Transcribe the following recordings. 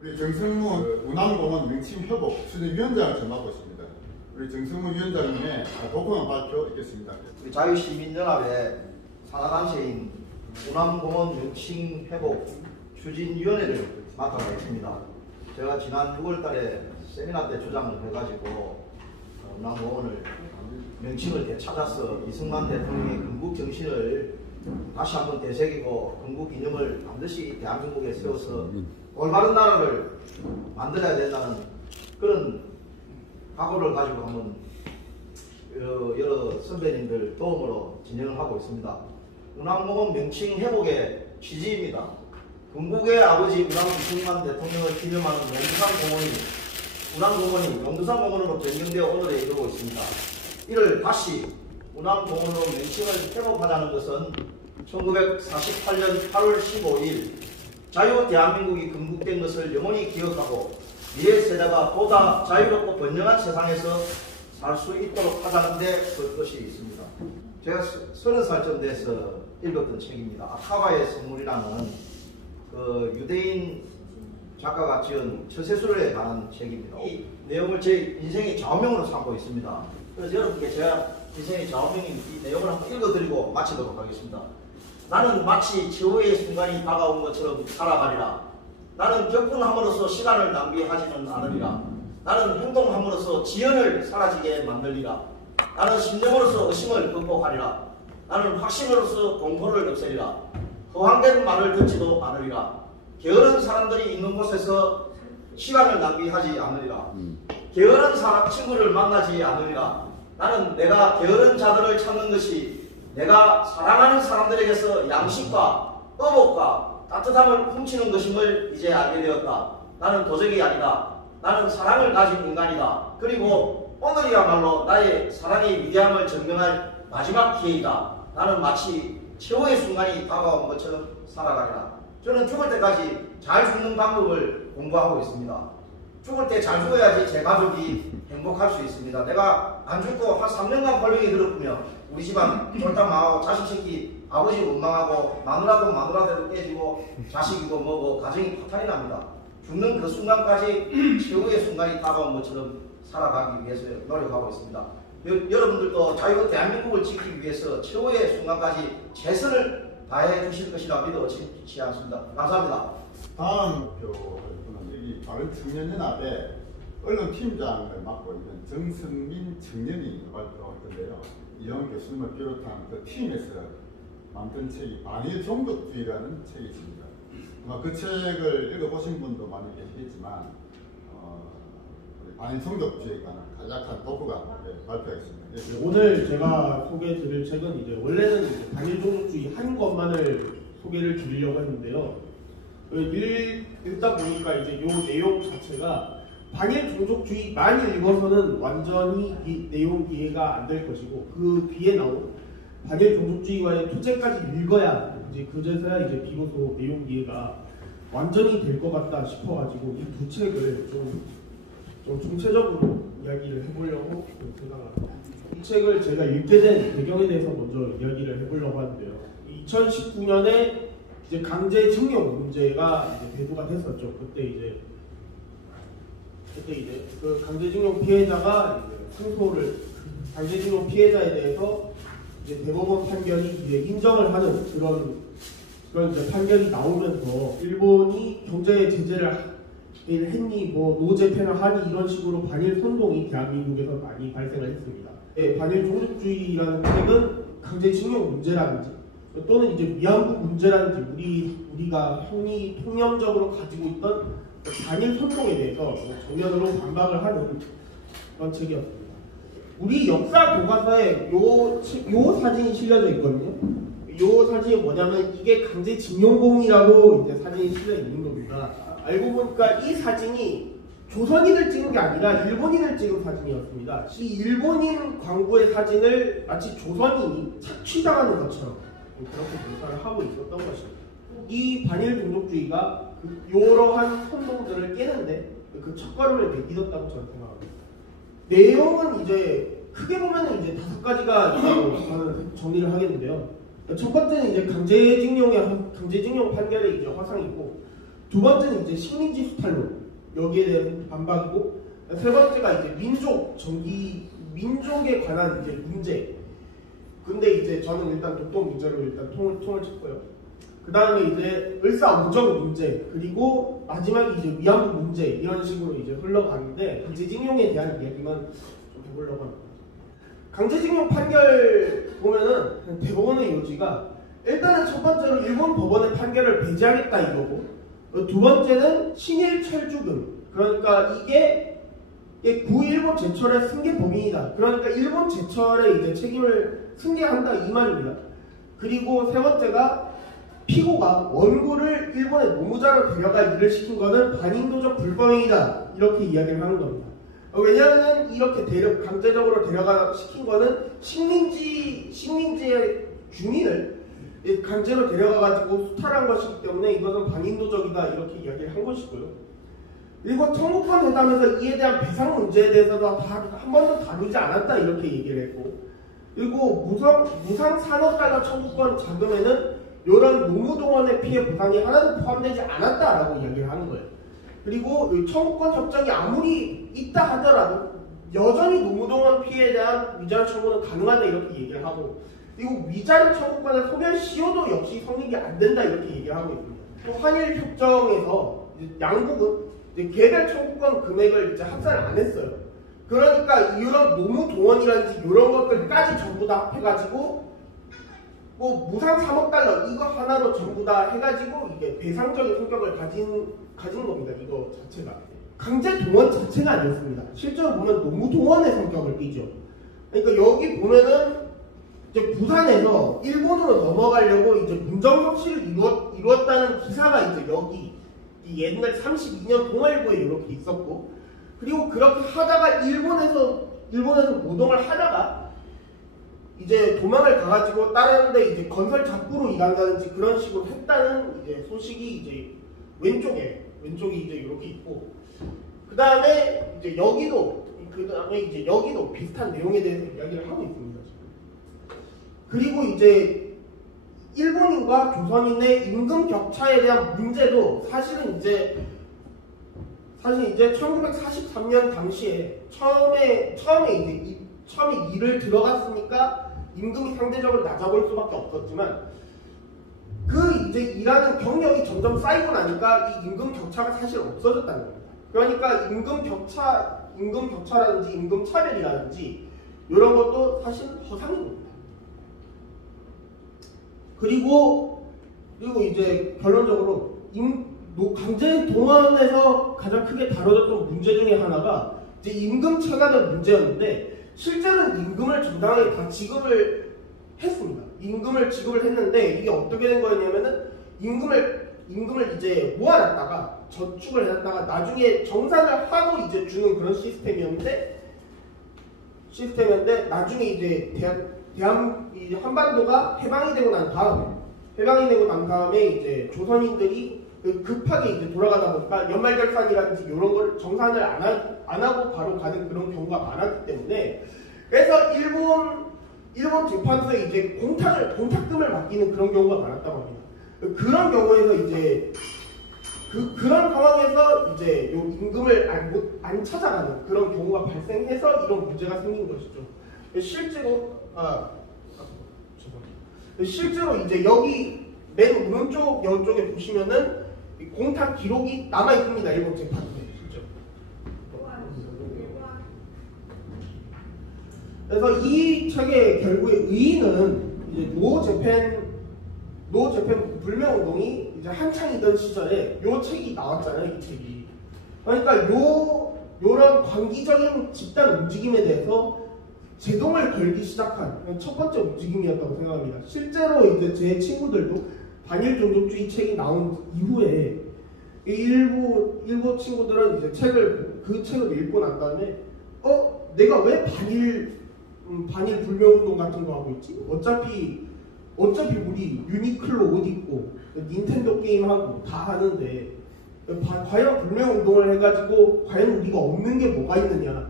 우리 정승무 운암공원 명칭회복 추진위원장을 맡고 있습니다. 우리 정승무 위원장님의 도구만 발표 있겠습니다. 우리 자유시민연합의 산하단체인 운암공원 명칭회복 추진위원회를 맡아가 있습니다. 제가 지난 6월달에 세미나 때 주장을 해가지고 운암공원을 명칭을 되찾아서 이승만 대통령의 건국 정신을 다시 한번 되새기고 건국 이념을 반드시 대한민국에 세워서 올바른 나라를 만들어야 된다는 그런 각오를 가지고 한번 여러 선배님들 도움으로 진행을 하고 있습니다. 운암공원 명칭 회복의 취지입니다. 건국의 아버지 이승만 대통령을 기념하는 운암공원이 용두산공원으로 변경되어 오늘에 이르고 있습니다. 이를 다시 운암공원으로 명칭을 회복하자는 것은 1948년 8월 15일 자유 대한민국이 건국된 것을 영원히 기억하고 미래 세대가 보다 자유롭고 번영한 세상에서 살 수 있도록 하자는 데 그것이 있습니다. 제가 30살쯤 돼서 읽었던 책입니다. 아카바의 선물이라는 그 유대인 작가가 지은 처세술에 관한 책입니다. 이 내용을 제 인생의 좌우명으로 삼고 있습니다. 그래서 여러분께 제가 인생의 좌우명인 이 내용을 한번 읽어드리고 마치도록 하겠습니다. 나는 마치 최후의 순간이 다가온 것처럼 살아가리라. 나는 격분함으로써 시간을 낭비하지는 않으리라. 나는 행동함으로써 지연을 사라지게 만들리라. 나는 심령으로서 의심을 극복하리라. 나는 확신으로서 공포를 없애리라. 허황된 말을 듣지도 않으리라. 게으른 사람들이 있는 곳에서 시간을 낭비하지 않으리라. 게으른 친구를 만나지 않으리라. 나는 내가 게으른 자들을 찾는 것이 내가 사랑하는 사람들에게서 양식과 의복과 따뜻함을 훔치는 것임을 이제 알게 되었다. 나는 도적이 아니다. 나는 사랑을 가진 인간이다. 그리고 오늘이야말로 나의 사랑의 위대함을 증명할 마지막 기회이다. 나는 마치 최후의 순간이 다가온 것처럼 살아가리라. 저는 죽을 때까지 잘 죽는 방법을 공부하고 있습니다. 죽을 때 잘 죽어야지 제 가족이 행복할 수 있습니다. 내가 안 죽고 한 3년간 벌령이 들었으면 우리 집안 쫄딱 망하고 자식 새끼 아버지 원망하고 마누라대로 깨지고 자식이고 뭐고 가정이 파탄이 납니다. 죽는 그 순간까지 최후의 순간이 다가온 것처럼 살아가기 위해서 노력하고 있습니다. 여러분들도 자유 대한민국을 지키기 위해서 최후의 순간까지 최선을 다해 주실 것이라 믿어 의심치 않습니다. 감사합니다. 다음 목표는 여기 바른청년연합의 언론팀장을 맡고 있는 정승민 청년이 발표할 건데요. 이영 교수님을 비롯한 그 팀에서 만든 책이 반일 종족주의라는 책이 있습니다. 아마 그 책을 읽어보신 분도 많이 계시겠지만 반일 종족주의에 관한 간략한 도구가 발표했습니다. 오늘 제가 소개해드릴 책은 이제 원래는 반일 종족주의 한 것만을 소개를 드리려고 했는데요. 읽다 보니까 이제 이 내용 자체가 반일 종족주의만 읽어서는 완전히 이 내용 이해가 안 될 것이고 그 뒤에 나온 반일 종족주의와의 토제까지 읽어야 이제 그제서야 이제 비로소 내용 이해가 완전히 될 것 같다 싶어가지고 이 두 책을 좀 총체적으로 이야기를 해보려고 생각합니다. 이 책을 제가 읽게 된 배경에 대해서 먼저 이야기를 해보려고 하는데요. 2019년에 이제 강제징용 문제가 이제 대두가 됐었죠. 그때 이제 그 강제징용 피해자가 이제 승소를 강제징용 피해자에 대해서 이제 대법원 판결이 이제 인정을 하는 그런 이제 판결이 나오면서 일본이 경제 제재를 했니 뭐 노제패를 하니 이런 식으로 반일 선동이 대한민국에서 많이 발생을 했습니다. 반일 종족주의라는 책은 강제징용 문제라든지 또는 이제 위안부 문제라든지 우리가 형이 통념적으로 가지고 있던 반일 선동에 대해서 정면으로 반박을 하는 그런 책이었습니다. 우리 역사 교과서에 요 사진이 실려져 있거든요. 요 사진이 뭐냐면 이게 강제징용봉이라고 이제 사진이 실려 있는 겁니다. 알고 보니까 이 사진이 조선인을 찍은 게 아니라 일본인을 찍은 사진이었습니다. 이 일본인 광부의 사진을 마치 조선인이 착취당하는 것처럼 그렇게 묘사를 하고 있었던 것입니다. 이 반일 종족주의가 이러한 선동들을 깨는데 그 첫걸음을 내딛었다고 저는 생각합니다. 내용은 이제 크게 보면 이제 5가지가 있다고 저는 정리를 하겠는데요. 첫 번째는 이제 강제징용 판결의 이제 화상이고, 두 번째는 이제 식민지 수탈론, 여기에 대한 반박이고, 세 번째가 이제 민족에 관한 이제 문제. 근데 이제 저는 일단 독도 문제로 일단 통을 쳤고요. 그 다음에 이제 을사오정 문제, 그리고 마지막에 이제 위안부 문제, 이런 식으로 이제 흘러가는데, 강제징용에 대한 이야기만 좀 해보려고 합니다. 강제징용 판결 보면은 대법원의 요지가 일단은 첫 번째로 일본 법원의 판결을 배제하겠다 이거고, 두 번째는 친일 철주금, 그러니까 이게 구일본 제철의 승계 범인이다. 그러니까 일본 제철의 이제 책임을 승계한다 이 말입니다. 그리고 세 번째가 피고가 원고를 일본의 노무자로 데려가 일을 시킨 것은 반인도적 불법행위다 이렇게 이야기를 하는 겁니다. 왜냐하면 이렇게 강제적으로 데려가 시킨 거는 식민지의 주민을 강제로 데려가가지고 수탈한 것이기 때문에 이것은 반인도적이다 이렇게 이야기를 한 것이고요. 그리고 청구권 회담에서 이에 대한 배상 문제에 대해서도 한 번도 다루지 않았다 이렇게 얘기를 했고, 그리고 무상 3억 달러 청구권 자금에는 이런 노무동원의 피해 보상이 하나도 포함되지 않았다라고 이야기를 하는 거예요. 그리고 청구권 협정이 아무리 있다 하더라도 여전히 노무동원 피해에 대한 위자료 청구는 가능하다 이렇게 얘기를 하고, 그리고 위자료 청구권의 소멸시효도 역시 성립이 안 된다 이렇게 얘기를 하고 있습니다. 또 한일 협정에서 양국은 개별 청구권 금액을 이제 합산을 안 했어요. 그러니까 이런 노무동원이라든지 이런 것들까지 전부 다 합해가지고 뭐 무상 3억 달러 이거 하나로 전부 다 해가지고 이게 배상적인 성격을 가진 겁니다. 이거 자체가 강제 동원 자체가 아니었습니다. 실제로 보면 노무동원의 성격을 띠죠. 그러니까 여기 보면은 이제 부산에서 일본으로 넘어가려고 이제 문정섭씨를 이루었다는 기사가 이제 여기 옛날 32년 동아일보에 이렇게 있었고, 그리고 그렇게 하다가 일본에서 노동을 하다가 이제 도망을 가가지고 다른 데 이제 건설 작부로 일한다든지 그런 식으로 했다는 이제 소식이 이제 왼쪽이 이제 이렇게 있고, 그 다음에 이제 여기도 비슷한 내용에 대해서 이야기를 하고 있습니다. 그리고 이제 일본인과 조선인의 임금 격차에 대한 문제도 사실 이제 1943년 당시에 처음에 일을 들어갔으니까 임금이 상대적으로 낮아볼 수밖에 없었지만, 그 이제 일하는 경력이 점점 쌓이고 나니까 이 임금 격차가 사실 없어졌다는 겁니다. 그러니까 임금 격차라든지 임금 차별이라든지 이런 것도 사실 허상입니다. 그리고 이제 결론적으로 강제 동원에서 가장 크게 다뤄졌던 문제 중에 하나가 이제 임금 체감의 문제였는데, 실제로는 임금을 정당하게 다 지급을 했습니다. 임금을 지급을 했는데 이게 어떻게 된 거였냐면은 임금을 이제 모아놨다가 저축을 해놨다가 나중에 정산을 하고 이제 주는 그런 시스템이었는데 나중에 이제 한반도가 해방이 되고 난 다음에 이제 조선인들이 급하게 이제 돌아가다 보니까 연말결산이라든지 이런 걸 정산을 안 하고 바로 가는 그런 경우가 많았기 때문에, 그래서 일본 재판소에 이제 공탁금을 맡기는 그런 경우가 많았다고 합니다. 그런 경우에서 이제 그런 상황에서 이제 요 임금을 안 찾아가는 그런 경우가 발생해서 이런 문제가 생긴 것이죠. 실제로 이제 여기 맨 오른쪽 옆쪽에 보시면은 공탁 기록이 남아 있습니다. 일본 재판소에 실제로. 그래서 이 책의 결국의 의의는 이제 노 재팬 불매운동이 이제 한창이던 시절에 요 책이 나왔잖아요. 이 책이. 그러니까 요런 광기적인 집단 움직임에 대해서 제동을 걸기 시작한 첫 번째 움직임이었다고 생각합니다. 실제로 이제 제 친구들도 반일 종족주의 책이 나온 이후에 일부 친구들은 이제 그 책을 읽고 난 다음에 내가 왜 반일 불매운동 같은 거 하고 있지? 어차피 우리 유니클로 옷 입고 닌텐도 게임 하고 다 하는데 과연 불매운동을 해가지고 과연 우리가 얻는 게 뭐가 있느냐?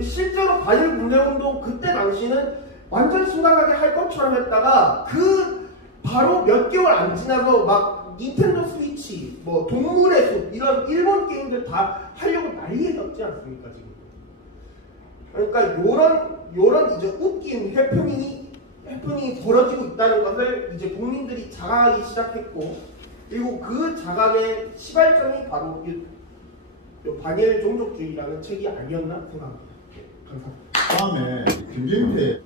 실제로 반일 불매운동 그때 당시는 완전 심각하게 할 것처럼 했다가 그 바로 몇 개월 안 지나서 막 막 닌텐도 스위치, 뭐 동물의 숲 이런 일본 게임들 다 하려고 난리에 났지 않습니까 지금? 그러니까 요런 이제 웃긴 해프닝이 벌어지고 있다는 것을 이제 국민들이 자각하기 시작했고, 그리고 그 자각의 시발점이 바로 이 반일 종족주의라는 책이 아니었나 생각합니다. 감사합니다. 다음에 김경태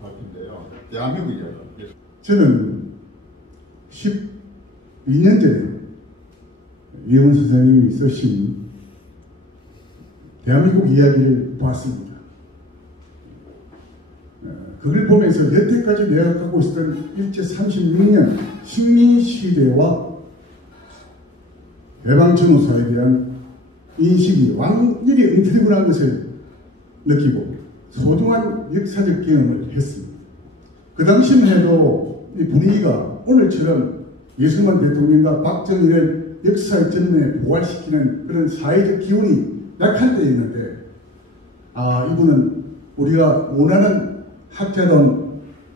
발표인데요. 대한민국 이야기. 저는 12년 전에 이혜원 선생님이 쓰신 대한민국 이야기를 봤습니다. 그걸 보면서 여태까지 내가 갖고 있었던 일제 36년 식민시대와 해방전후사에 대한 인식이 완전히 엉터리구나 것을 느끼고 소중한 역사적 경험을 했습니다. 그 당시만 해도 이 분위기가 오늘처럼 이승만 대통령과 박정희를 역사의 전면에 부활시키는 그런 사회적 기운이 약할 때였는데, 이분은 우리가 원하는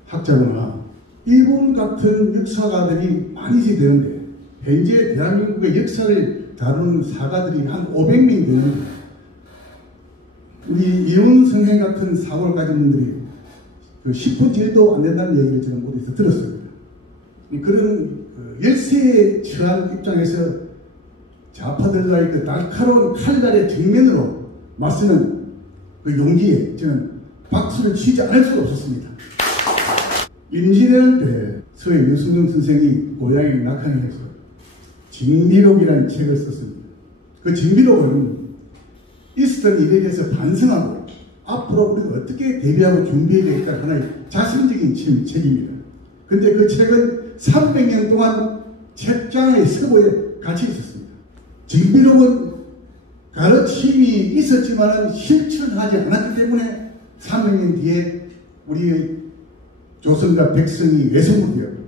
학자구나. 이분 같은 역사가들이 많이 되는데, 현재 대한민국의 역사를 다루는 사가들이 한 500명 되는데, 우리 이훈 선생 같은 사고를 가진 분들이 그 10분 1도 안 된다는 얘기를 저는 어디서 들었어요. 그런 열세에 처한 입장에서 좌파들과의 그 날카로운 칼날의 정면으로 맞서는 그 용기에 저는 박수를 치지 않을 수가 없었습니다. 임진왜란 때 서해 유승준 선생이 고향인 낙항에서 징비록이라는 책을 썼습니다. 그 징비록은 있었던 일에 대해서 반성하고 앞으로 우리가 어떻게 대비하고 준비해야 될까 하나의 자성적인 책입니다. 근데 그 책은 300년 동안 책장의 서고에 같이 있었습니다. 징비록은 가르침이 있었지만 실천하지 않았기 때문에 300년 뒤에 우리의 조선과 백성이 외성무되었고,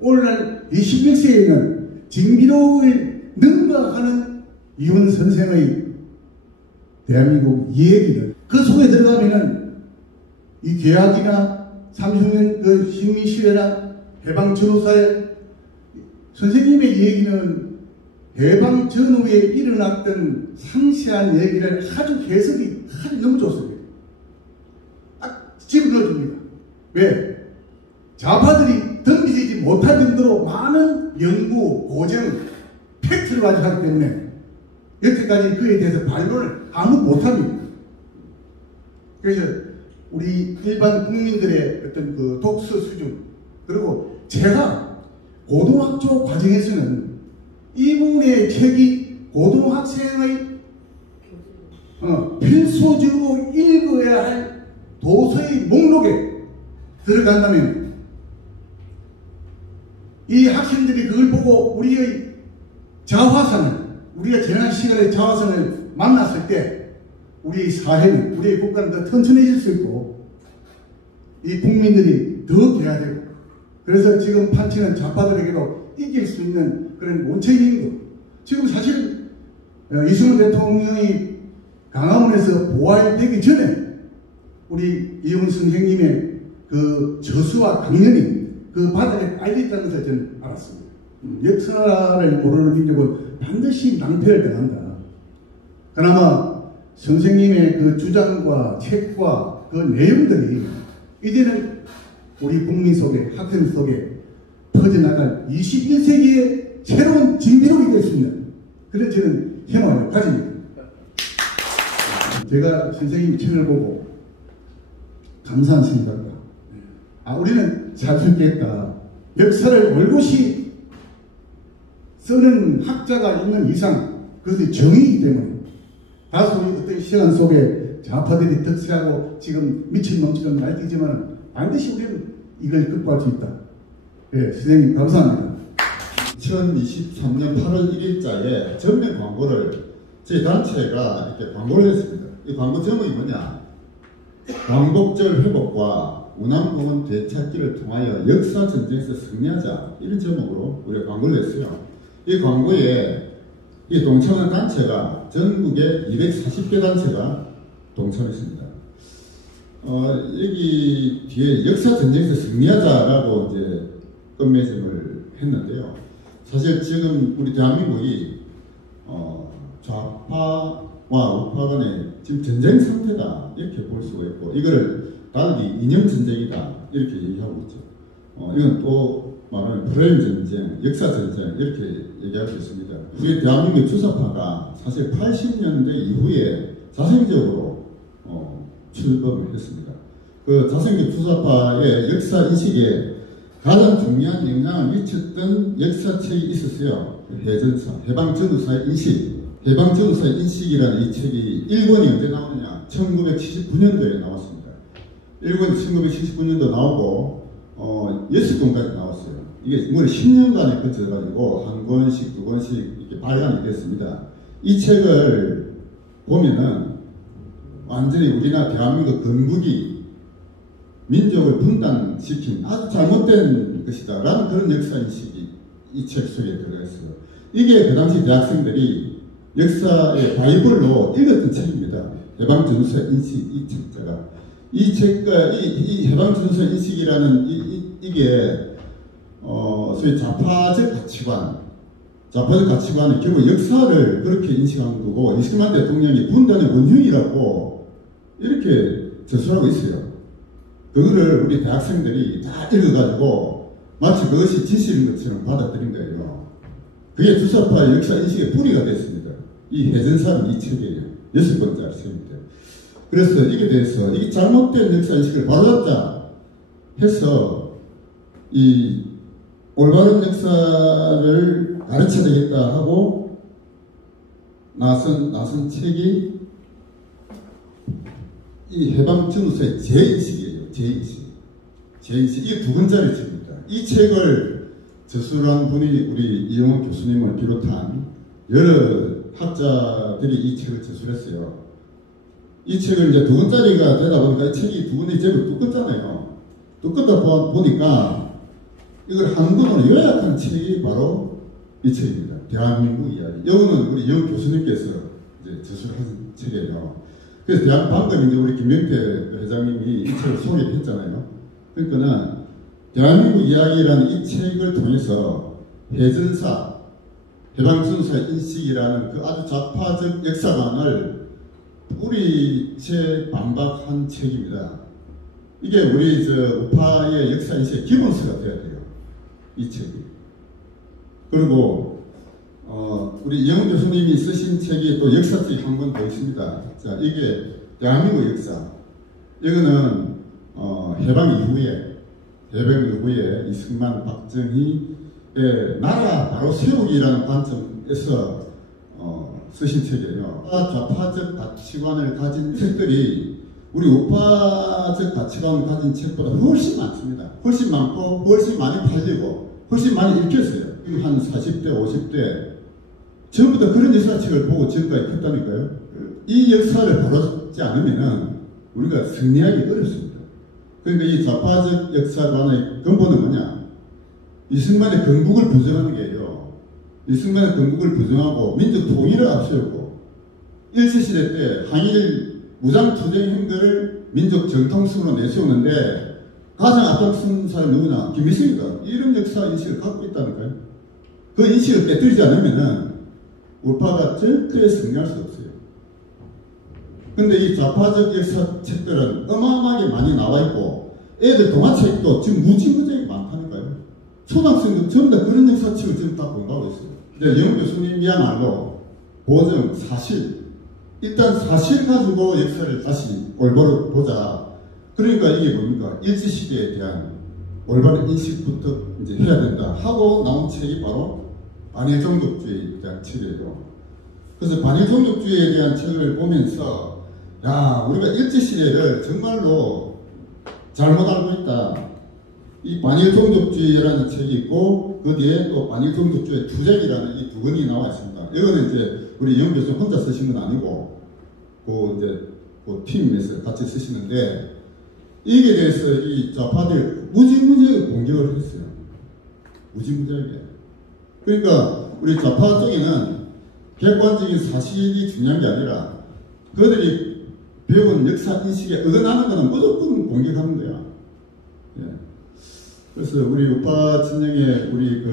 오늘날 21세에는 징비록을 능가하는 이훈 선생의 대한민국 이야기를 그 속에 들어가면은 이 계약이나 30년 그 식민시대나 해방전후사의 선생님의 얘기는 해방 전후에 일어났던 상세한 얘기를 아주 해석이 아주 너무 좋습니다. 딱 집어넣어줍니다. 왜? 좌파들이 덤비지 못할 정도로 많은 연구, 고정, 팩트를 가지고 하기 때문에 여태까지 그에 대해서 반론을 아무도 못합니다. 그래서 우리 일반 국민들의 어떤 그 독서 수준, 그리고 제가 고등학교 과정에서는 이분의 책이 고등학생의 필수적으로 읽어야 할 도서의 목록에 들어간다면 이 학생들이 그걸 보고 우리의 자화상을, 우리가 지난 시간에 자화상을 만났을 때 우리의 사회는, 우리의 국가는 더 튼튼해질 수 있고 이 국민들이 더 개화되고, 그래서 지금 판치는 좌파들에게도 이길 수 있는 그런 원칙인 것. 지금 사실 이승만 대통령이 강화문에서 보활되기 전에 우리 이훈 선생님의 그 저수와 강연이 그 바닥에 깔려있다는 것을 저는 알았습니다. 역사를 모르는 민족은 반드시 낭패를 당한다. 그나마 선생님의 그 주장과 책과 그 내용들이 이제는 우리 국민 속에, 학생 속에 퍼져나갈 21세기의 새로운 진비록이 될 수 있는 그런 저는 희망을 가집니다. 제가 선생님 책을 보고 감사한 생각과 우리는 잘 수 있겠다. 역사를 올곧이 쓰는 학자가 있는 이상 그것이 정의이기 때문에 다소 어떤 시간 속에 좌파들이 득세하고 지금 미친놈처럼 날뛰지만 반드시 우리는 이걸 극복할 수 있다. 네, 선생님 감사합니다. 2023년 8월 1일자에 전면 광고를 저희 단체가 이렇게 광고를 했습니다. 이 광고 제목이 뭐냐? 광복절 회복과 운암공원 되찾기를 통하여 역사 전쟁에서 승리하자, 이런 제목으로 우리가 광고를 했어요. 이 광고에 이 동참한 단체가 전국에 240개 단체가 동참했습니다. 여기 뒤에 역사 전쟁에서 승리하자라고 이제 끝맺음을 했는데요. 사실 지금 우리 대한민국이 좌파와 우파 간의 지금 전쟁 상태다 이렇게 볼 수가 있고, 이거를 달리 이념 전쟁이다 이렇게 얘기하고 있죠. 이건 또 말하면 프레임 전쟁, 역사 전쟁 이렇게 얘기할 수 있습니다. 우리 대한민국 주사파가 사실 80년대 이후에 자생적으로 출범을 했습니다. 그 자생적 주사파의 역사 인식에 가장 중요한 영향을 미쳤던 역사책이 있었어요. 해전사, 해방전후사의 인식. 해방전후사의 인식이라는 이 책이 1권이 언제 나오느냐? 1979년도에 나왔습니다. 1권이 1979년도 나오고 6권까지 나왔어요. 이게 무려 10년간에 거쳐가지고 한 권씩, 두 권씩 이렇게 발간이 됐습니다. 이 책을 보면은 완전히 우리나라 대한민국 건국이 민족을 분단시킨 아주 잘못된 것이다 라는 그런 역사인식이 이 책 속에 들어가 있어요. 이게 그 당시 대학생들이 역사의 바이블로 읽었던 책입니다. 해방전후사 인식, 이 책자가. 이 책과 이 해방전후사 인식이라는 이게 소위 좌파적 가치관은 결국 역사를 그렇게 인식한 거고, 이승만 대통령이 분단의 원흉이라고 이렇게 저술하고 있어요. 그거를 우리 대학생들이 다 읽어가지고 마치 그것이 진실인 것처럼 받아들인 거예요. 그게 주사파의 역사 인식의 뿌리가 됐습니다. 이 해전사는 이 책이에요. 6권짜리 책입니다. 그래서 이게 대해서 이 잘못된 역사 인식을 바로잡자 해서 이 올바른 역사를 가르쳐야 되겠다 하고 나선 책이 이 해방전후사의 재인식이에요. 재인식. 이게 2권짜리 책입니다. 이 책을 저술한 분이 우리 이영호 교수님을 비롯한 여러 학자들이 이 책을 저술했어요. 이 책을 이제 2권짜리가 되다 보니까 이 책이 2권이 제법 두껍잖아요. 두껍다 보니까 이걸 한권으로 요약한 책이 바로 이 책입니다. 대한민국 이야기. 이거는 우리 이영호 교수님께서 이제 저술한 책이에요. 그래서 방금 이제 우리 김명태 회장님이 이 책을 소개를 했잖아요. 그러니까는 대한민국 이야기라는 이 책을 통해서 해전사, 해방전후사 인식이라는 그 아주 좌파적 역사관을 뿌리채 반박한 책입니다. 이게 우리 우파의 역사 인식의 기본서가 되어야 돼요. 이 책이. 그리고 우리 이영 교수님이 쓰신 책이 또 역사책이 한 권 더 있습니다. 자, 이게 대한민국 역사. 이거는 해방 이후에 이승만, 박정희의 나라 바로 세우기라는 관점에서 쓰신 책이에요. 좌파적 가치관을 가진 책들이 우리 우파적 가치관을 가진 책보다 훨씬 많습니다. 훨씬 많고 훨씬 많이 팔리고 훨씬 많이 읽혔어요. 한 40대, 50대 전부 다 그런 역사책을 보고 지금까지 컸다니까요. 이 역사를 바로잡지 않으면 우리가 승리하기 어렵습니다. 그러니까 이 좌파적 역사관의 근본은 뭐냐? 이승만의 건국을 부정하는 게예요. 이승만의 건국을 부정하고 민족 통일을 앞세우고 일제시대 때 항일 무장투쟁 행동을 민족 정통성으로 내세우는데 가장 앞장선 사람이 누구냐? 김일성이다. 이런 역사 인식을 갖고 있다니까요. 그 인식을 깨뜨리지 않으면은 우파가 절대 승리할 수 없어요. 근데 이 좌파적 역사책들은 어마어마하게 많이 나와 있고 애들 동화책도 지금 무지무지하게 많다니까요. 초등학생도 전부 다 그런 역사책을 지금 다 공부하고 있어요. 근데 영 교수님이야말로 보정, 사실, 일단 사실 가지고 역사를 다시 올바로 보자. 그러니까 이게 뭡니까? 일제시대에 대한 올바른 인식부터 이제 해야 된다 하고 나온 책이 바로 반일종족주의에 대한 책이에요. 그래서 반일종족주의에 대한 책을 보면서 야, 우리가 일제시대를 정말로 잘못 알고 있다. 이 반일종족주의라는 책이 있고 그 뒤에 또 반일종족주의 투쟁이라는 이 2권이 나와 있습니다. 이거는 이제 우리 영 교수 혼자 쓰신 건 아니고 그 팀에서 같이 쓰시는데 이게 대해서 이 좌파들이 무지무지하게 공격을 했어요. 무지무지하게. 그러니까 우리 좌파 쪽에는 객관적인 사실이 중요한 게 아니라 그들이 배운 역사 인식에 어긋나는 거는 무조건 공격하는 거야. 예. 그래서 우리 우파 진영의 우리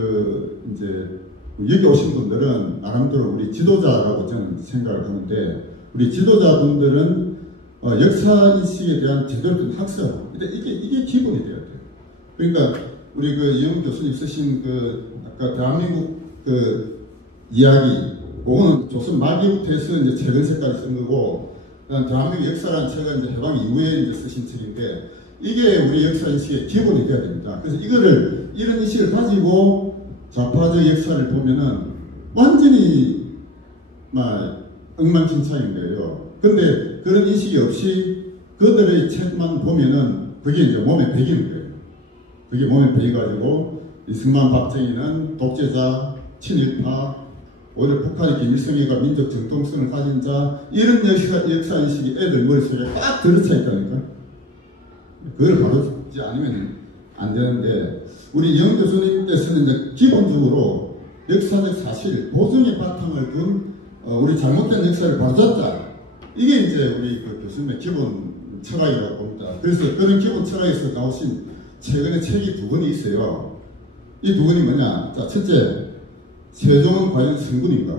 이제 여기 오신 분들은 나름대로 우리 지도자라고 저는 생각을 하는데, 우리 지도자분들은 역사 인식에 대한 제대로 된 학습, 이게 기본이 되어야 돼요. 그러니까 우리 그 이영 교수님 쓰신 그 아까 대한민국 그 이야기, 그거는 조선 말기부터 해서 이제 최근 세까지 쓴 거고, 대한민국 역사라는 책은 이제 해방 이후에 이제 쓰신 책인데, 이게 우리 역사 인식의 기본이 돼야 됩니다. 그래서 이런 인식을 가지고 좌파적 역사를 보면은 완전히 막 엉망진창인 거예요. 근데 그런 인식이 없이 그들의 책만 보면은 그게 이제 몸에 배기는 거예요. 그게 몸에 배겨가지고 이승만 박정희는 독재자, 친일파, 오히려 북한의 김일성이가 민족 정통성을 가진 자, 이런 역사 인식이 애들 머릿속에 딱 들어차 있다니까. 그걸 바로잡지 않으면 안 되는데, 우리 이영 교수님께서는 이제 기본적으로 역사적 사실, 보증의 바탕을 둔 우리 잘못된 역사를 바로잡자. 이게 이제 우리 그 교수님의 기본 철학이라고 봅니다. 그래서 그런 기본 철학에서 나오신 최근에 책이 두 권이 있어요. 이 두 권이 뭐냐? 자, 첫째, 세종은 과연 성군인가?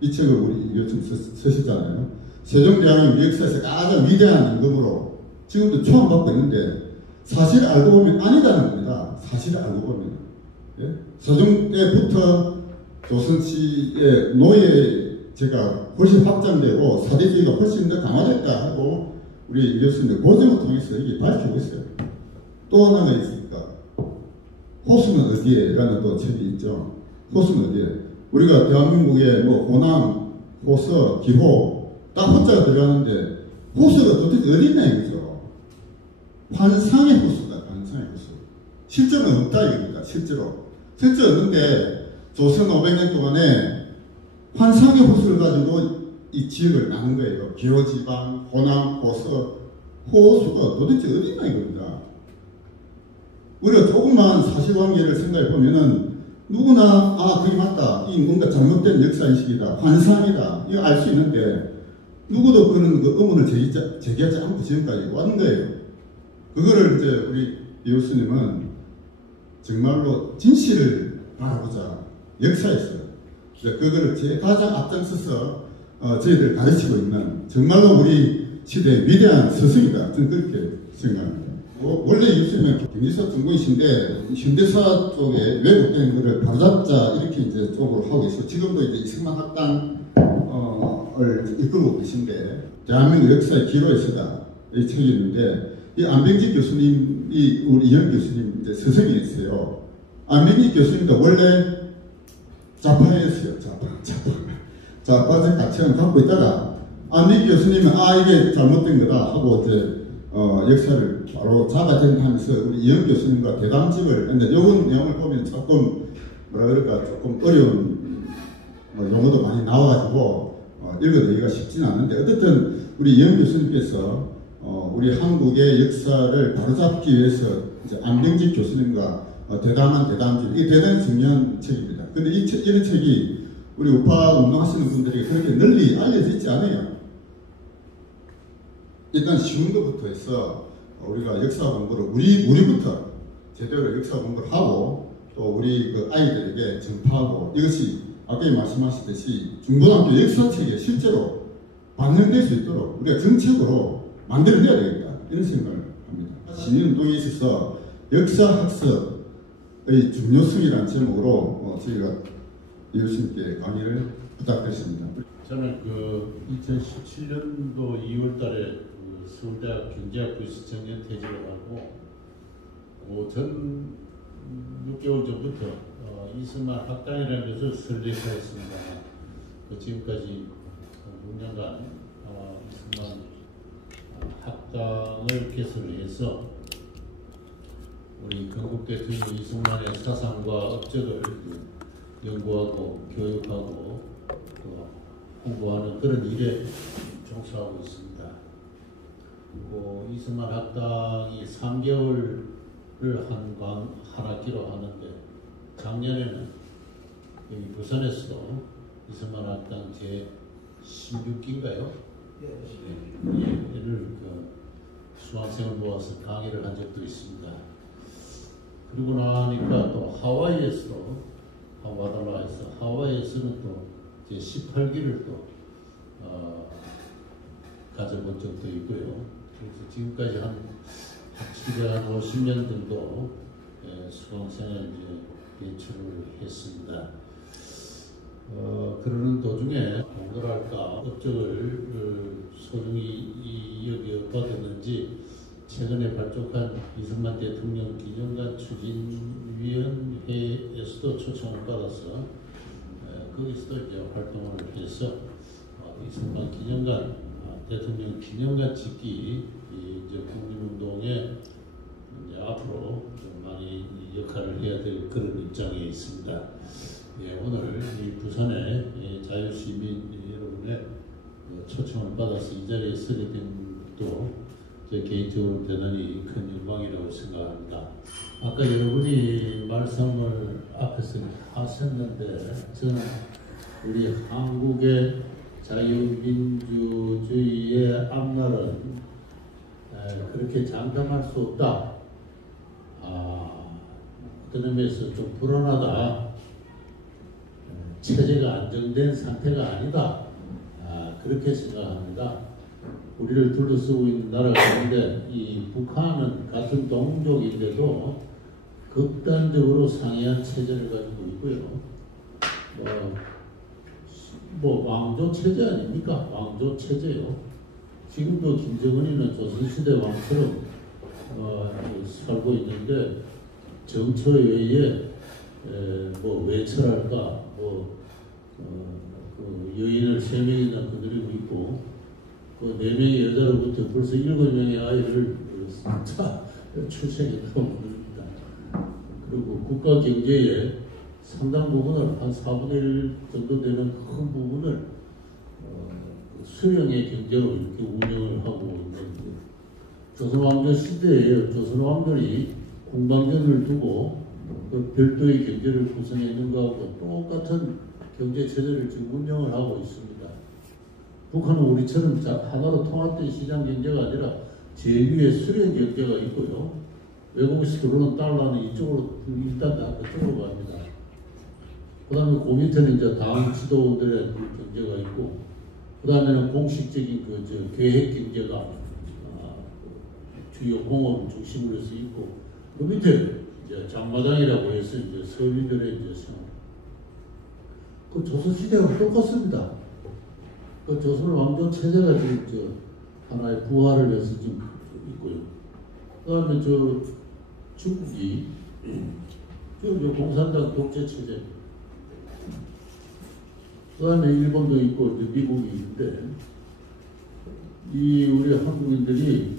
이 책을 우리 요즘 쓰셨잖아요. 세종대왕은 역사에서 가장 위대한 임금으로 지금도 초험받고 있는데, 사실 알고 보면 아니다는 겁니다. 사실을 알고 보면. 예? 세종 때부터 조선시의 노예제가 훨씬 확장되고 사대주의가 훨씬 더 강화됐다 하고 우리 교수님들 고증을 통해서 이게 밝히고 있어요. 또 하나가 있으니까 호수는 어디에? 라는 또 책이 있죠. 호수는 어디에? 우리가 대한민국에 뭐 호남, 호서, 기호 딱 호자가 들어가는데 호수가 도대체 어디 있냐 이거죠. 환상의 호수다. 환상의 호수. 실제로는 없다 이겁니다. 실제로 없는데 조선 500년 동안에 환상의 호수를 가지고 이 지역을 나눈 거예요. 기호지방, 호남, 호서, 호수가 도대체 어디 있나 이겁니다. 우리가 조금만 사실관계를 생각해 보면은 누구나 그게 맞다. 이 뭔가 잘못된 역사인식이다. 환상이다. 이거 알 수 있는데 누구도 그런 그 의문을 제기하지 않고 지금까지 왔는 거예요. 그거를 이제 우리 이 교수님은 정말로 진실을 알아보자. 역사에서. 그거를 가장 앞장서서 저희들 가르치고 있는 정말로 우리 시대의 위대한 스승이다. 저는 그렇게 생각합니다. 원래 교수님은 경제사 전공이신데 현대사 쪽에 왜곡된 거를 바로잡자 이렇게 이제 쪽으로 하고 있어요. 지금도 이제 이승만 학당을 이끌고 계신데 대한민국 역사의 기로에 서다 이 책이 있는데 이 안병직 교수님이 우리 이영 교수님 이제 스승이 있어요. 안병직 교수님도 원래 좌파였어요. 좌파적 가치관을 갖고 있다가 안병직 교수님은 이게 잘못된 거다 하고 이제 역사를 바로 잡아야 된다 하면서 우리 이영 교수님과 대담집을 했는데 요건 내용을 보면 조금 뭐라 그럴까 조금 어려운 용어도 많이 나와가지고 읽어내기가 쉽지는 않은데 어쨌든 우리 이영 교수님께서 우리 한국의 역사를 바로잡기 위해서 이제 안병직 교수님과 대담한 대담집, 이게 대단히 중요한 책입니다. 근데 이런 책이 우리 우파 운동하시는 분들에게 그렇게 널리 알려져 있지 않아요. 일단 쉬운 것부터 해서 우리가 역사 공부를 우리부터 제대로 역사 공부를 하고 또 우리 그 아이들에게 전파하고 이것이 아까 말씀하셨듯이 중고등학교 역사책에 실제로 반영될 수 있도록 우리가 정책으로 만들어내야 되겠다 이런 생각을 합니다. 시민운동에 있어서 역사학습의 중요성이라는 제목으로 저희가 이 교수님께 강의를 부탁드렸습니다. 저는 그 2017년도 2월달에 서울대학 경제학부에서 정년퇴직을 하고 전 6개월 전부터 이승만 학당이라는 것을 설립하였습니다. 지금까지 6년간 이승만 학당을 개설해서 우리 건국 대통령 이승만의 사상과 업적을 연구하고 교육하고 또 홍보하는 그런 일에 종사하고 있습니다. 그리고 이승만 학당이 3개월을 한 학기로 하는데 작년에는 여기 부산에서도 이승만 학당 제 16기인가요? 얘를 수강생을 모아서 강의를 한 적도 있습니다. 그리고 나니까 또 하와이에서도 하와달라에서 하와이에서는 또 이제 18기를 또 가져본 적도 있고요. 그래서 지금까지 한 확실히 한 50년 정도 수강생을 이제 개최를 했습니다. 그러는 도중에 뭐랄까 업적을 소중히 여겨받았는지 최근에 발족한 이승만 대통령 기념관 추진위원회에서도 초청을 받아서 거기서도 이제 활동을 해서 이승만 기념관 대통령 기념관 짓기 이제 국민운동에 이제 앞으로 좀 많이 역할을 해야 될 그런 입장에 있습니다. 예, 오늘 이 부산의 자유시민 여러분의 초청을 받아서 이 자리에 서게 된 것도 제 개인적으로 대단히 큰 영광이라고 생각합니다. 아까 여러분이 말씀을 앞에서 하셨는데 저는 우리 한국의 자유민주주의의 앞날은 그렇게 장담할 수 없다. 어떤 의미에서 좀 불안하다. 체제가 안정된 상태가 아니다. 그렇게 생각합니다. 우리를 둘러쓰고 있는 나라 가운데 이 북한은 같은 동족인데도 극단적으로 상이한 체제를 가지고 있고요. 뭐 왕조 체제 아닙니까? 왕조 체제요. 지금도 김정은이는 조선시대 왕처럼 살고 있는데 정처에 의해 뭐 외철할까 그 여인을 3명이나 거느리고 있고 그 4명의 여자로부터 벌써 7명의 아이를 출생했다고 합니다. 그리고 국가 경제의 상당 부분을 한 4분의 1 정도 되는 큰 부분을 수령의 경제로 이렇게 운영을 하고 있는데 조선왕조 시대에 조선왕들이 공방전을 두고 그 별도의 경제를 구성했는 것하고 똑같은 경제 체제를 지금 운영을 하고 있습니다. 북한은 우리처럼 하나로 통합된 시장 경제가 아니라 제2의 수령 경제가 있고요. 외국에서 들어오는 달러는 이쪽으로 일단 다 그쪽으로 갑니다. 그 다음에 그 밑에는 이제 당 지도들의 경제가 있고, 그 다음에는 공식적인 계획 경제가 주요 공업 중심으로 해서 있고, 그 밑에 이제 장마당이라고 해서 이제 서민들의 이제 생활. 그 조선시대와 똑같습니다. 그 조선 왕조 체제가 지금 하나의 부활을 해서 지금 있고요. 그 다음에 중국이 공산당 독재 체제. 그 다음에 일본도 있고 이제 미국이 있는데 이 우리 한국인들이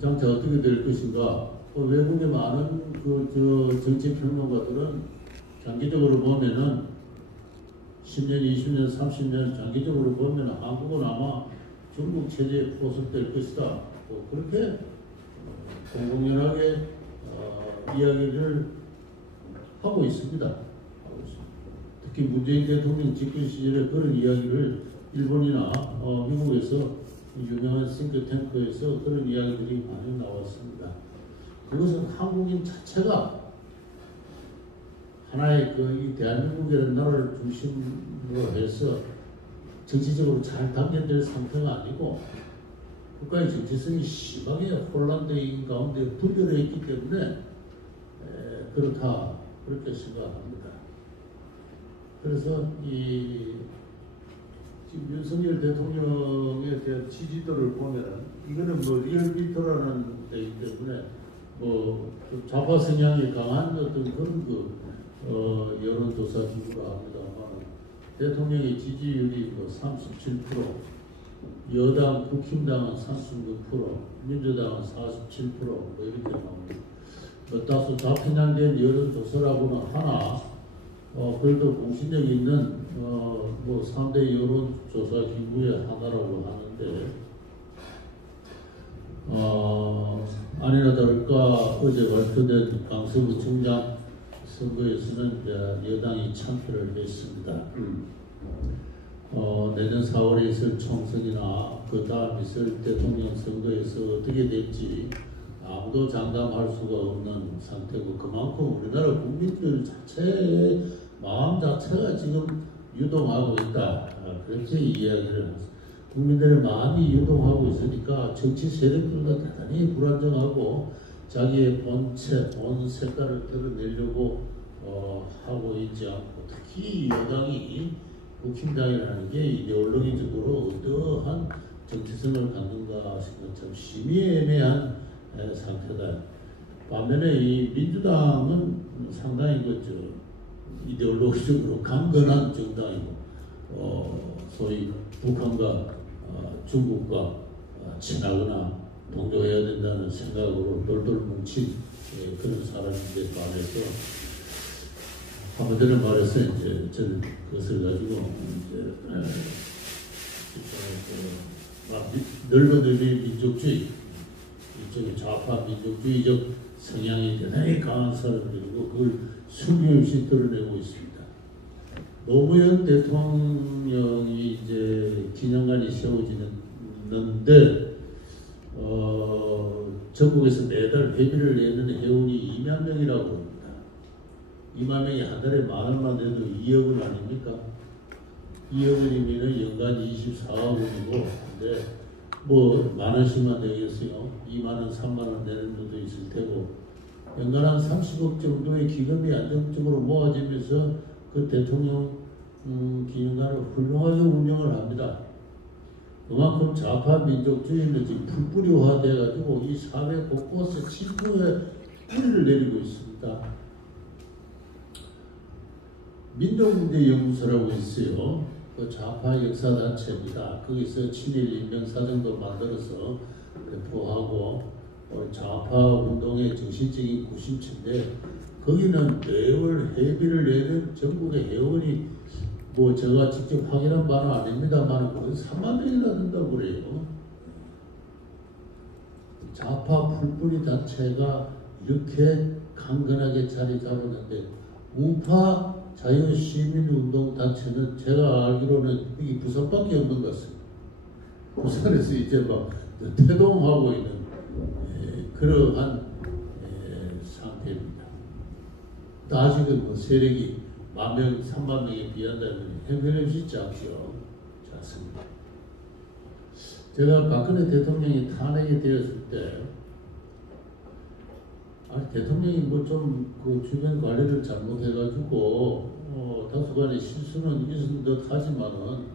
장차 어떻게 될 것인가? 외국의 많은 정치 평론가들은 장기적으로 보면은 10년, 20년, 30년 장기적으로 보면 한국은 아마 중국 체제에 포섭될 것이다. 그렇게 공공연하게 이야기를 하고 있습니다. 특히 문재인 대통령 집권 시절에 그런 이야기를 일본이나 미국에서 유명한 싱크탱크에서 그런 이야기들이 많이 나왔습니다. 그것은 한국인 자체가 하나의 이 대한민국이라는 나라를 중심으로 해서 정치적으로 잘 단계될 상태가 아니고 국가의 정체성이 심하게 혼란되어 있는 가운데 분열해 있기 때문에 그렇다 그렇게 생각합니다. 그래서 지금 윤석열 대통령에 대한 지지도를 보면은 이거는 리얼미터라는 데이기 때문에 좌파 성향이 강한 어떤 그런 여론조사 기구라 합니다만 대통령의 지지율이 37%, 여당 국힘당은 39%, 민주당은 47% 이렇게 나옵니다. 다소 좌편향된 여론조사라고는 하나 그래도 공신력 있는 3대 여론조사 기구의 하나라고 하는데 아니나 다를까 어제 발표된 강서구청장 선거에서는 여당이 참패를 했습니다. 내년 4월에 있을 총선이나 그 다음 있을 대통령 선거에서 어떻게 될지 아무도 장담할 수가 없는 상태고 그만큼 우리나라 국민들 자체의 마음 자체가 지금 유동하고 있다. 그렇게 이야기를 합니다. 국민들의 마음이 유동하고 있으니까 정치 세력들도 대단히 불안정하고 자기의 본체, 본 색깔을 드러내려고 하고 있지 않고, 특히 여당이 국힘당이라는 게 이데올로기적으로 어떠한 정체성을 갖는가 싶은 참 심의애매한 상태다. 반면에 이 민주당은 상당히 이데올로기적으로 강건한 정당이고, 소위 북한과 중국과 친하거나 동조해야 된다는 생각으로 똘똘 뭉친 그런 사람인데 반해서, 한마디로 말해서 이제 저는 그것을 가지고 이제 넓은 의미의 민족주의, 이쪽에 좌파 민족주의적 성향이 대단히 강한 사람들이고 그걸 숨김없이 드러내고 있습니다. 노무현 대통령이 이제 기념관이 세워지는데 전국에서 매달 회비를 내는 회원이 2만 명이라고 합니다. 2만 명이 한 달에 10,000원만 내도 2억 원 아닙니까? 2억 원이면 연간 24억 원이고, 근데 뭐 10,000원씩만 내겠어요. 2만원, 3만원 내는 분도 있을 테고, 연간 한 30억 정도의 기금이 안정적으로 모아지면서 그 대통령 기념관을 훌륭하게 운영을 합니다. 그만큼 좌파 민족주의는 지금 풀뿌리화돼가지고 이 사회 곳곳에 진보의 뿌리를 내리고 있습니다. 민족문제연구소라고 있어요. 그 좌파 역사단체입니다. 거기서 친일 인명사정도 만들어서 배포하고 좌파 운동의 정신적인 구심체인데, 거기는 매월 회비를 내는 전국의 회원이 뭐 제가 직접 확인한 바는 아닙니다만 거의 3만 명이나 된다고 그래요. 좌파 풀뿌리 단체가 이렇게 강건하게 자리 잡았는데, 우파 자유시민운동단체는 제가 알기로는 여기 부산밖에 없는 것 같습니다. 부산에서 이제 막 태동하고 있는 그러한 상태입니다. 아직은 뭐 세력이 10,000명, 30,000명에 비한다면 형편없지 않습니다. 제가 박근혜 대통령이 탄핵이 되었을 때, 대통령이 뭐 좀 그 주변 관리를 잘못해가지고 다소간의 실수는 있은 듯 하지만은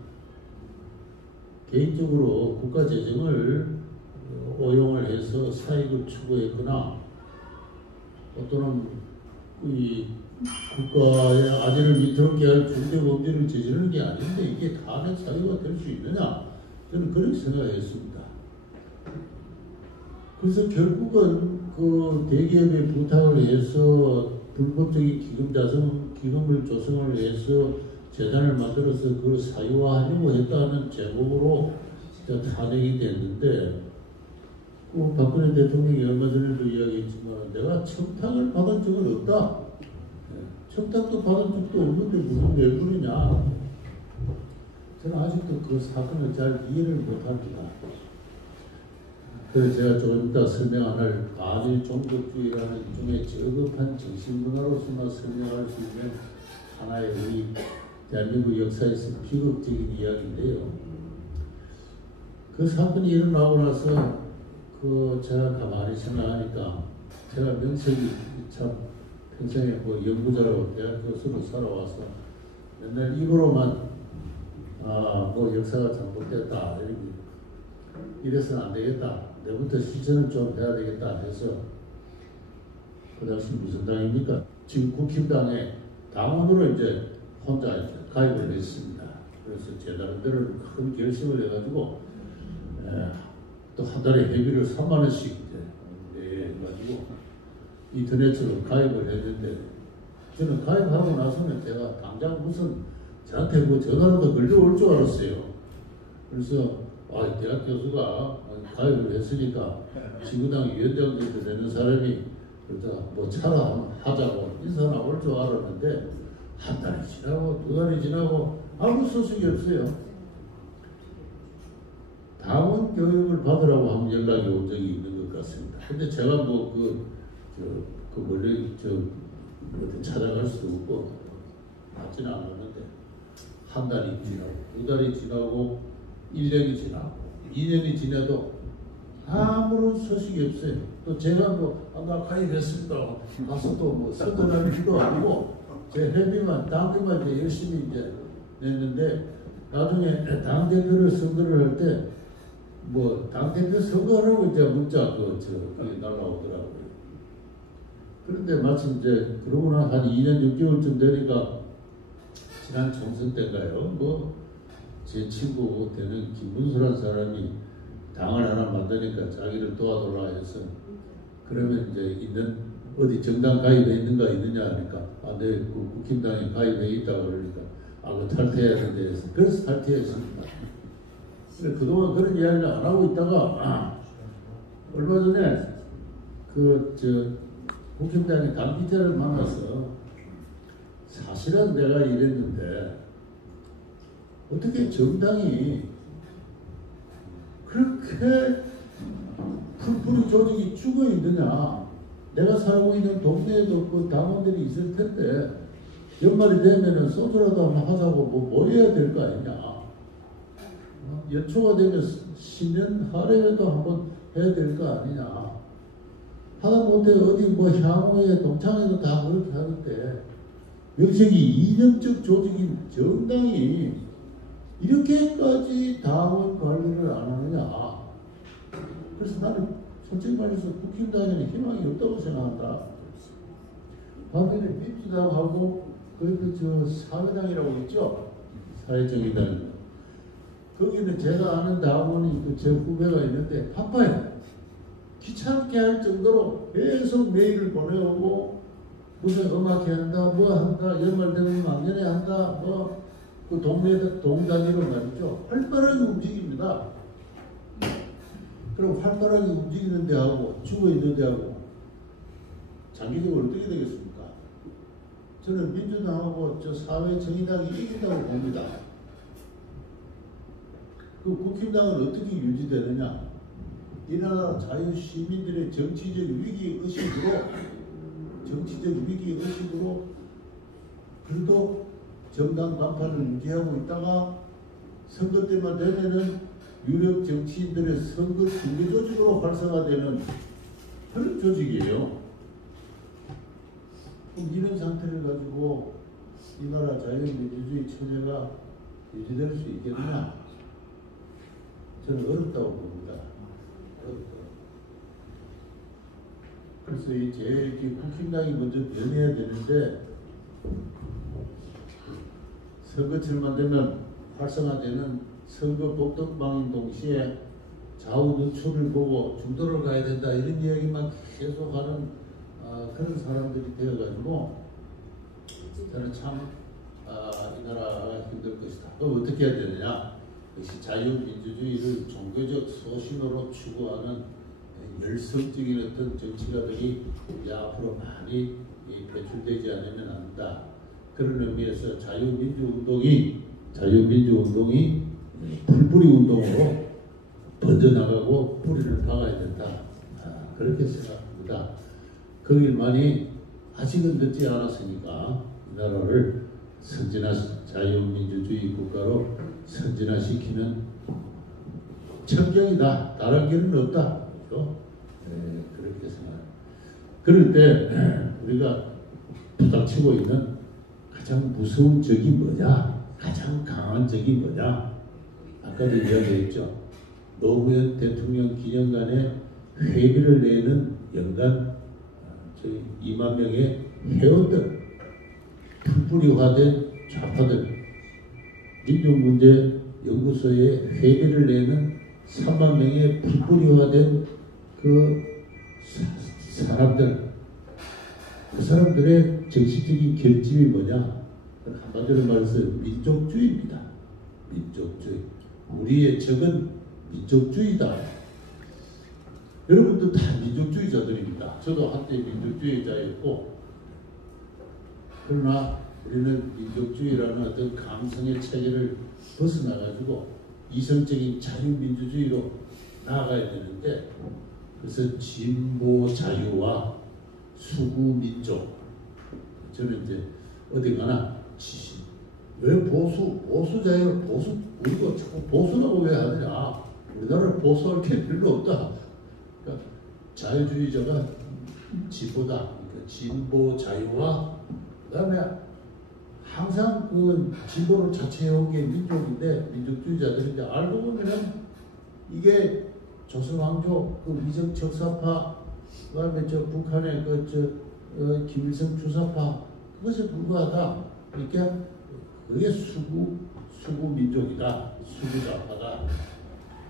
개인적으로 국가 재정을 오용을 해서 사익을 추구했거나 또는 이 국가의 안위를 위태롭게 할 중대 범죄를 저지르는 게 아닌데 이게 탄핵 사유가 될 수 있느냐, 저는 그렇게 생각했습니다. 그래서 결국은 그 대기업에 부탁을 해서 불법적인 기금을 조성을 해서 재단을 만들어서 그걸 사유화하려고 했다는 제목으로 탄핵이 됐는데, 그 박근혜 대통령이 얼마 전에도 이야기했지만 내가 청탁을 받은 적은 없다. 청탁도 받은 적도 없는데 무슨 왜 그러냐. 저는 아직도 그 사건을 잘 이해를 못합니다. 그래서 제가 조금 이따 설명할 반일 종족주의라는 일종의 저급한 정신문화로서만 설명할 수 있는 하나의 우리 대한민국 역사에서 비극적인 이야기인데요. 그 사건이 일어나고 나서 제가 가만히 생각하니까, 제가 명색이 참 평생에 뭐 연구자라고 대학 교수로 살아와서 맨날 입으로만 뭐 역사가 잘못됐다 이래서는 안 되겠다, 내부터 실천을 좀 해야 되겠다 해서, 그 당시 무슨 당입니까? 지금 국힘당에 당원으로 이제 혼자 이제 가입을 했습니다. 그래서 제 나름대로 큰 결심을 해가지고 또 한 달에 회비를 30,000원씩 해가지고 인터넷으로 가입을 했는데, 저는 가입하고 나서는 제가 당장 무슨 저한테 뭐 전화라도 걸려올 줄 알았어요. 그래서 대학 교수가 가입을 했으니까 지구당 위원장님도 되는 사람이 뭐 차라 하자고 인사 나올 줄 알았는데, 한 달이 지나고 두 달이 지나고 아무 소식이 없어요. 당원 교육을 받으라고 하면 연락이 온 적이 있는 것 같습니다. 근데 제가 뭐 멀리 찾아갈 수도 없고, 받지는 않았는데 한 달이 지나고 2달이 지나고 1년이 지나고 2년이 지나도 아무런 소식이 없어요. 또 제가 나 가입했습니다. 가서 또 서든할 일도 아니고 제 회비만 당비만 이제 열심히 이제 냈는데 나중에 당 대표를 선거를 할 때 당 대표 선거하라고 이제 문자 그게 날라오더라고요. 그런데 마침 이제 그러고 한 2년 6개월쯤 되니까 지난 총선 때인가요? 제 친구 되는 김문수라는 사람이 당을 하나 만드니까 자기를 도와달라 해서 그러면 이제 어디 정당 가입해 있는가 있느냐 하니까 내 국힘당에 가입해 있다고 그러니까 그 탈퇴해야 된다 해서 그래서 탈퇴했습니다. 그동안 그런 이야기를 안 하고 있다가 얼마 전에 국힘당의 당 기자를 만나서 사실은 내가 이랬는데 어떻게 정당이 그렇게 풀뿌리 조직이 죽어 있느냐. 내가 살고 있는 동네에도 그 당원들이 있을 텐데 연말이 되면은 소주라도 한번 하자고 뭐 해야 될 거 아니냐. 연초가 되면 신년 할애라도 한번 해야 될 거 아니냐. 하다못해 어디 향후에 동창회도 다 그렇게 하는데 명색이 이념적 조직인 정당이 이렇게까지 당원 관리를 안 하느냐. 그래서 나는 솔직히 말해서 국힘당에는 희망이 없다고 생각한다. 반면에 민주당하고 사회당이라고 있죠. 사회정의당. 거기는 제가 아는 당원이 제 후배가 있는데 바빠요. 귀찮게 할 정도로 계속 메일을 보내오고 무슨 음악회 한다, 뭐 한다, 연말 되면 막년에 한다, 그 동네 동단위로 말이죠. 활발하게 움직입니다. 그럼 활발하게 움직이는 데하고 죽어 있는 데하고 장기적으로 어떻게 되겠습니까? 저는 민주당하고 사회정의당이 이긴다고 봅니다. 그 국힘당은 어떻게 유지되느냐? 이 나라 자유시민들의 정치적 위기의식으로 그래도 정당 간판을 유지하고 있다가 선거 때만 되면은 유력 정치인들의 선거 중개 조직으로 활성화되는 그런 조직이에요. 이런 상태를 가지고 이 나라 자유민주주의 체제가 유지될 수 있겠느냐? 저는 어렵다고 봅니다. 그래서 제일 국힘당이 먼저 변해야 되는데 선거철만 되면 활성화되는 선거 복덕방인 동시에 좌우 노출을 보고 중도를 가야 된다 이런 이야기만 계속하는 그런 사람들이 되어가지고 저는 참 이 나라가 힘들 것이다. 그럼 어떻게 해야 되느냐? 역시 자유민주주의를 종교적 소신으로 추구하는 열성적인 어떤 정치가들이 앞으로 많이 배출되지 않으면 안 된다. 그런 의미에서 자유민주운동이 풀뿌리 운동으로 번져나가고 뿌리를 박아야 된다. 그렇게 생각합니다. 그 일만이 아직은 늦지 않았으니까 이 나라를 자유민주주의 국가로 선진화시키는 천경이다. 다른 길은 없다. 그렇죠? 네, 그렇게 생각합니다. 그럴 때 우리가 부닥치고 있는 가장 무서운 적이 뭐냐? 가장 강한 적이 뭐냐? 아까도 이야기했죠. 노무현 대통령 기념관에 회비를 내는 연간 저희 2만 명의 회원들, 풀뿌리화된 좌파들, 민족문제연구소에 회비를 내는 3만 명의 풀뿌리화된 그 사람들, 그 사람들의 정치적인 결집이 뭐냐? 한마디로 말해서 민족주의입니다. 민족주의. 우리의 적은 민족주의다. 여러분도 다 민족주의자들입니다. 저도 한때 민족주의자였고, 그러나 우리는 민족주의라는 어떤 감성의 체계를 벗어나가지고 이성적인 자유민주주의로 나아가야 되는데, 그래서 진보 자유와 수구 민족, 저는 이제 어디 가나 치신. 왜 보수자예요? 우리가 자꾸 보수라고 왜 하느냐? 우리나라는 보수할 게 별로 없다. 그러니까 자유주의자가 진보다. 그러니까 진보 자유와 그다음에 항상 그 진보를 자처해온 게 민족인데 민족주의자들인데 알고 보면은 이게 조선왕조 그 위정척사파 그다음에 저 북한의 김일성 주사파 그것에 불과하다. 그러니까 그게 수구 민족이다. 수구 좌파다.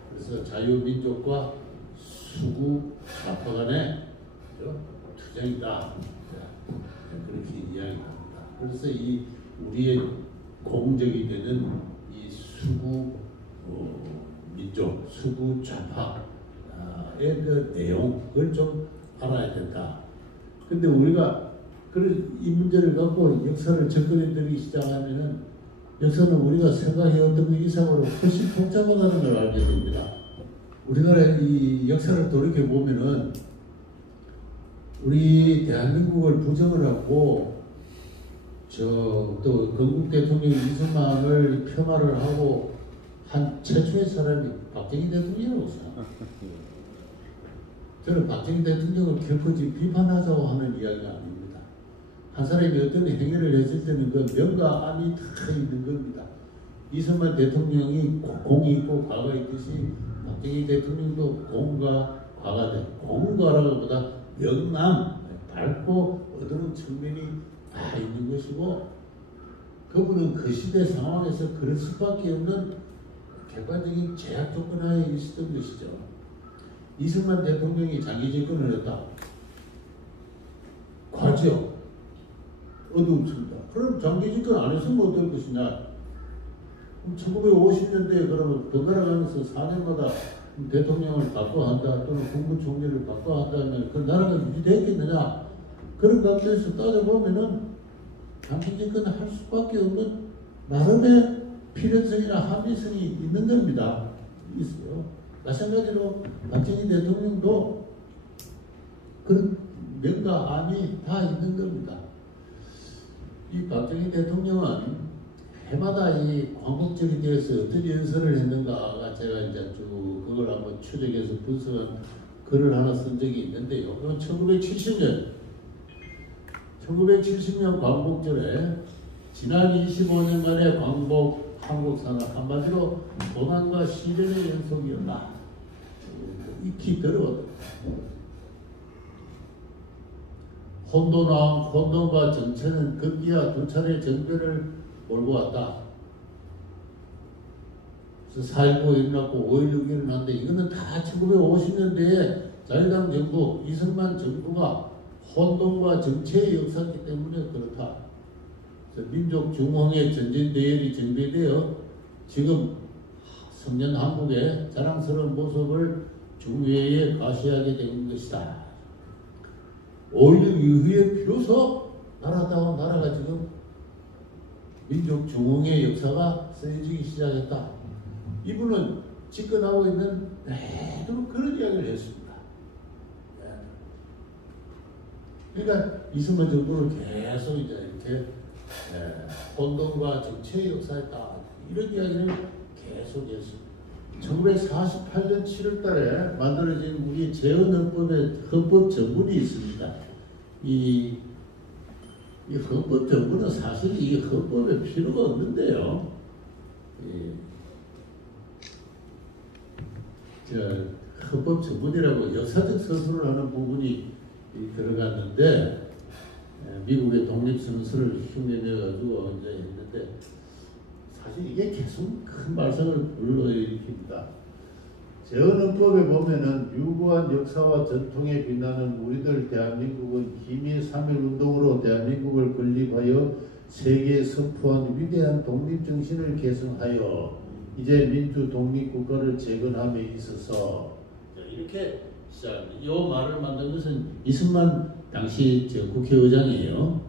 그래서 자유민족과 수구 좌파 간의 투쟁이다. 그렇게 이야기합니다. 그래서 이 우리의 공적이 되는 이 수구 민족, 수구 좌파의 그 내용을 좀 알아야 된다. 근데 우리가 이 문제를 갖고 역사를 접근해 드리기 시작하면은 역사는 우리가 생각해왔던 그 이상으로 훨씬 복잡하다는 걸 알게 됩니다. 우리나라의 이 역사를 돌이켜 보면은 우리 대한민국을 부정을 하고 또 건국 대통령 이승만을 폄하를 하고 한 최초의 사람이 박정희 대통령이라고 생각합니다. 저는 박정희 대통령을 결코 비판하자고 하는 이야기가 아닙니다. 한 사람이 어떤 행위를 했을 때는 그 명과 암이 다 있는 겁니다. 이승만 대통령이 공이 있고 과가 있듯이 박정희 대통령도 공과 과가 돼. 공과라기보다 명남, 밝고 어두운 측면이 다 있는 것이고 그분은 그 시대 상황에서 그럴 수밖에 없는 객관적인 제약 조건 하에 있었던 것이죠. 이승만 대통령이 장기 집권을 했다. 과죠. 어둡습니다. 그럼 장기 집권 안 했으면 어떨 것이냐. 1950년대에 그러면 번갈아 가면서 4년마다 대통령을 바꿔 한다 또는 국무총리를 바꿔 한다면 그 나라가 유지되겠느냐. 그런 관점에서 따져보면은 장기 집권을 할 수밖에 없는 나름의 필연성이나 합리성이 있는 겁니다. 있어요. 마찬가지로 박정희 대통령도 그런 명과 암이 다 있는 겁니다. 이 박정희 대통령은 해마다 이 광복절에 대해서 어떤 연설을 했는가가 제가 이제 쭉 그걸 한번 추적해서 분석한 글을 하나 쓴 적이 있는데요. 그건 1970년 광복절에 지난 25년간의 광복 한국사는 한마디로 고난과 시련의 연속이었다. 익히 더러웠다. 혼돈과 정체는 급기야 두 차례 정변을 몰고 왔다. 그래서 4.19 일어났고 5.16 일어났는데 이거는 다 1950년대에 자유당 정부, 이승만 정부가 혼돈과 정체의 역사이기 때문에 그렇다. 그래서 민족 중흥의 전진 대열이 정비되어 지금 성년 한국의 자랑스러운 모습을 중외에 과시하게 된 것이다. 5.16 이후에 비로소 나라다운 나라가 지금 민족 중흥의 역사가 쓰여지기 시작했다. 이분은 집권하고 있는 내도 그런 이야기를 했습니다. 그러니까 이승만 정부를 계속 이제 이렇게 혼돈과 정체의 역사였다. 이런 이야기를 계속 했습니다. 1948년 7월달에 만들어진 우리 재헌헌법의 헌법 전문이 있습니다. 이 헌법 전문은 사실 이 헌법에 필요가 없는데요. 헌법 전문이라고 역사적 서술을 하는 부분이 들어갔는데 미국의 독립선수를 흉내내가지고 이제 했는데 사실 이게 계속 큰 발상을 불러일으킵니다. 재헌헌법에 보면은 유구한 역사와 전통에 빛나는 우리들 대한민국은 기미 3.1운동으로 대한민국을 건립하여 세계에 선포한 위대한 독립정신을 계승하여 이제 민주 독립국가를 재건함에 있어서 이렇게 시작합니다. 이 말을 만든 것은 이승만 당시 국회의장이에요.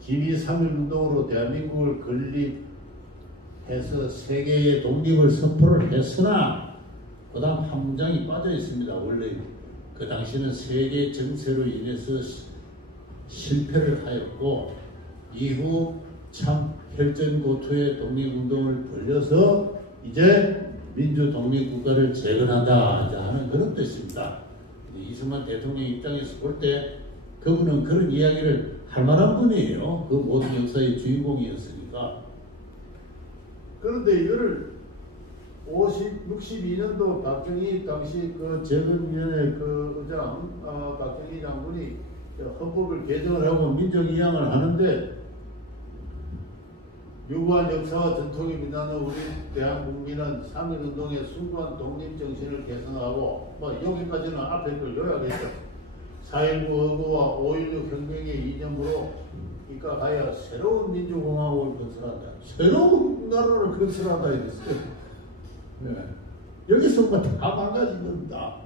기미 3.1운동으로 대한민국을 건립해서 세계의 독립을 선포를 했으나 그 다음 한 문장이 빠져 있습니다. 원래 그 당시는 세계 정세로 인해서 실패를 하였고 이후 참 혈전고투의 독립운동을 벌려서 이제 민주 독립국가를 재건한다 이제 하는 그런 뜻입니다. 이승만 대통령 입장에서 볼 때 그분은 그런 이야기를 할 만한 분이에요. 그 모든 역사의 주인공이었으니까. 그런데 이거를 62년도 박정희 당시 그 재건위원회 그 의장 박정희 장군이 헌법을 개정을 하고 민정이양을 하는데 유구한 역사와 전통이 빛나는 우리 대한국민은 3.1운동의 숭고한 독립정신을 개선하고 여기까지는 앞에 걸 요약했죠. 4.19 의거와 5.16 혁명의 이념으로 입각하여 새로운 민주공화국을 건설한다. 새로운 나라를 건설한다 이랬어요. 네. 여기서 뭐 다 망가진 겁니다.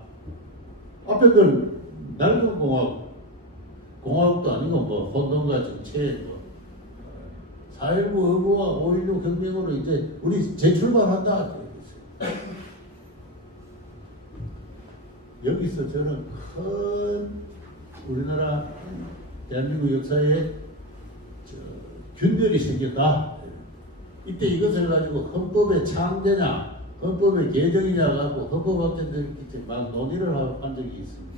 앞에 걸 낡은 공화국도 아니고 뭐 혼돈과 정체 4.19 의거와 5.16 혁명으로 이제 우리 재출발한다. 여기서 저는 큰 우리나라 대한민국 역사에 균열이 생겼다. 이때 이것을 가지고 헌법의 창제냐, 헌법의 개정이냐 가지고 헌법학자들끼리 막 논의를 한 적이 있습니다.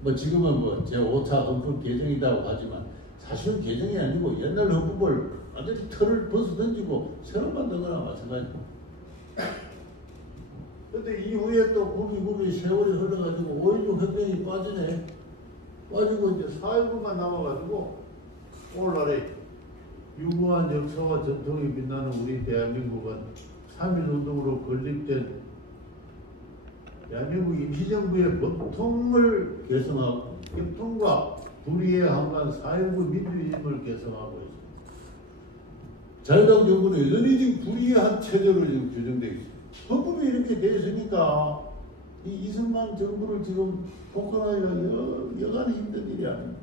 뭐 지금은 뭐 제5차 헌법 개정이라고 하지만 사실은 개정이 아니고 옛날 헌법을 완전히 틀을 벗어던지고 새로 만든 거나 마찬가지입니다. 근데 이후에 또 구비구비 세월이 흘러가지고 5.16 혁명이 빠지네. 빠지고 이제 4.19만 남아가지고 오늘날에 유구한 역사와 전통이 빛나는 우리 대한민국은 3.1운동으로 건립된 대한민국 임시정부의 법통을 개성하고 법통과 불의에 항한 4.19 민주주의를 개성하고 있습니다. 자유당 정부는 여전히 지금 불의한 체제로 지금 규정되어 있습니다. 헌법이 이렇게 되어 있으니까 이 이승만 정부를 지금 복권하기가 여간히 힘든 일이 아닙니다.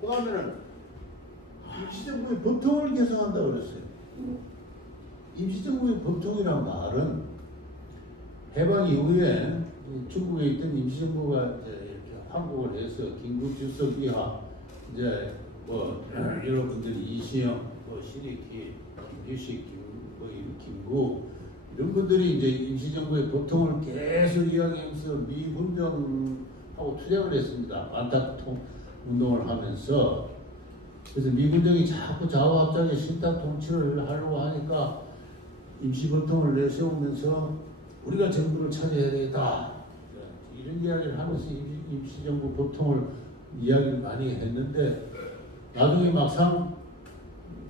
그 다음에는 임시정부의 법통을 개성한다고 그랬어요. 임시정부의 법통이란 말은 해방 이후에 중국에 있던 임시정부가 이제 이렇게 항복을 해서 김구주석 이하 이제 뭐 여러분들이 이시영, 뭐 신익희, 김규식, 김구 이런 분들이 이제 임시정부의 법통을 계속 이야기하면서 미분정하고 투쟁을 했습니다. 안타통 운동을 하면서. 그래서 미군정이 자꾸 좌우합작의 신탁 통치를 하려고 하니까 임시법통을 내세우면서 우리가 정부를 차지해야 되겠다. 이런 이야기를 하면서 임시정부 법통을 이야기를 많이 했는데 나중에 막상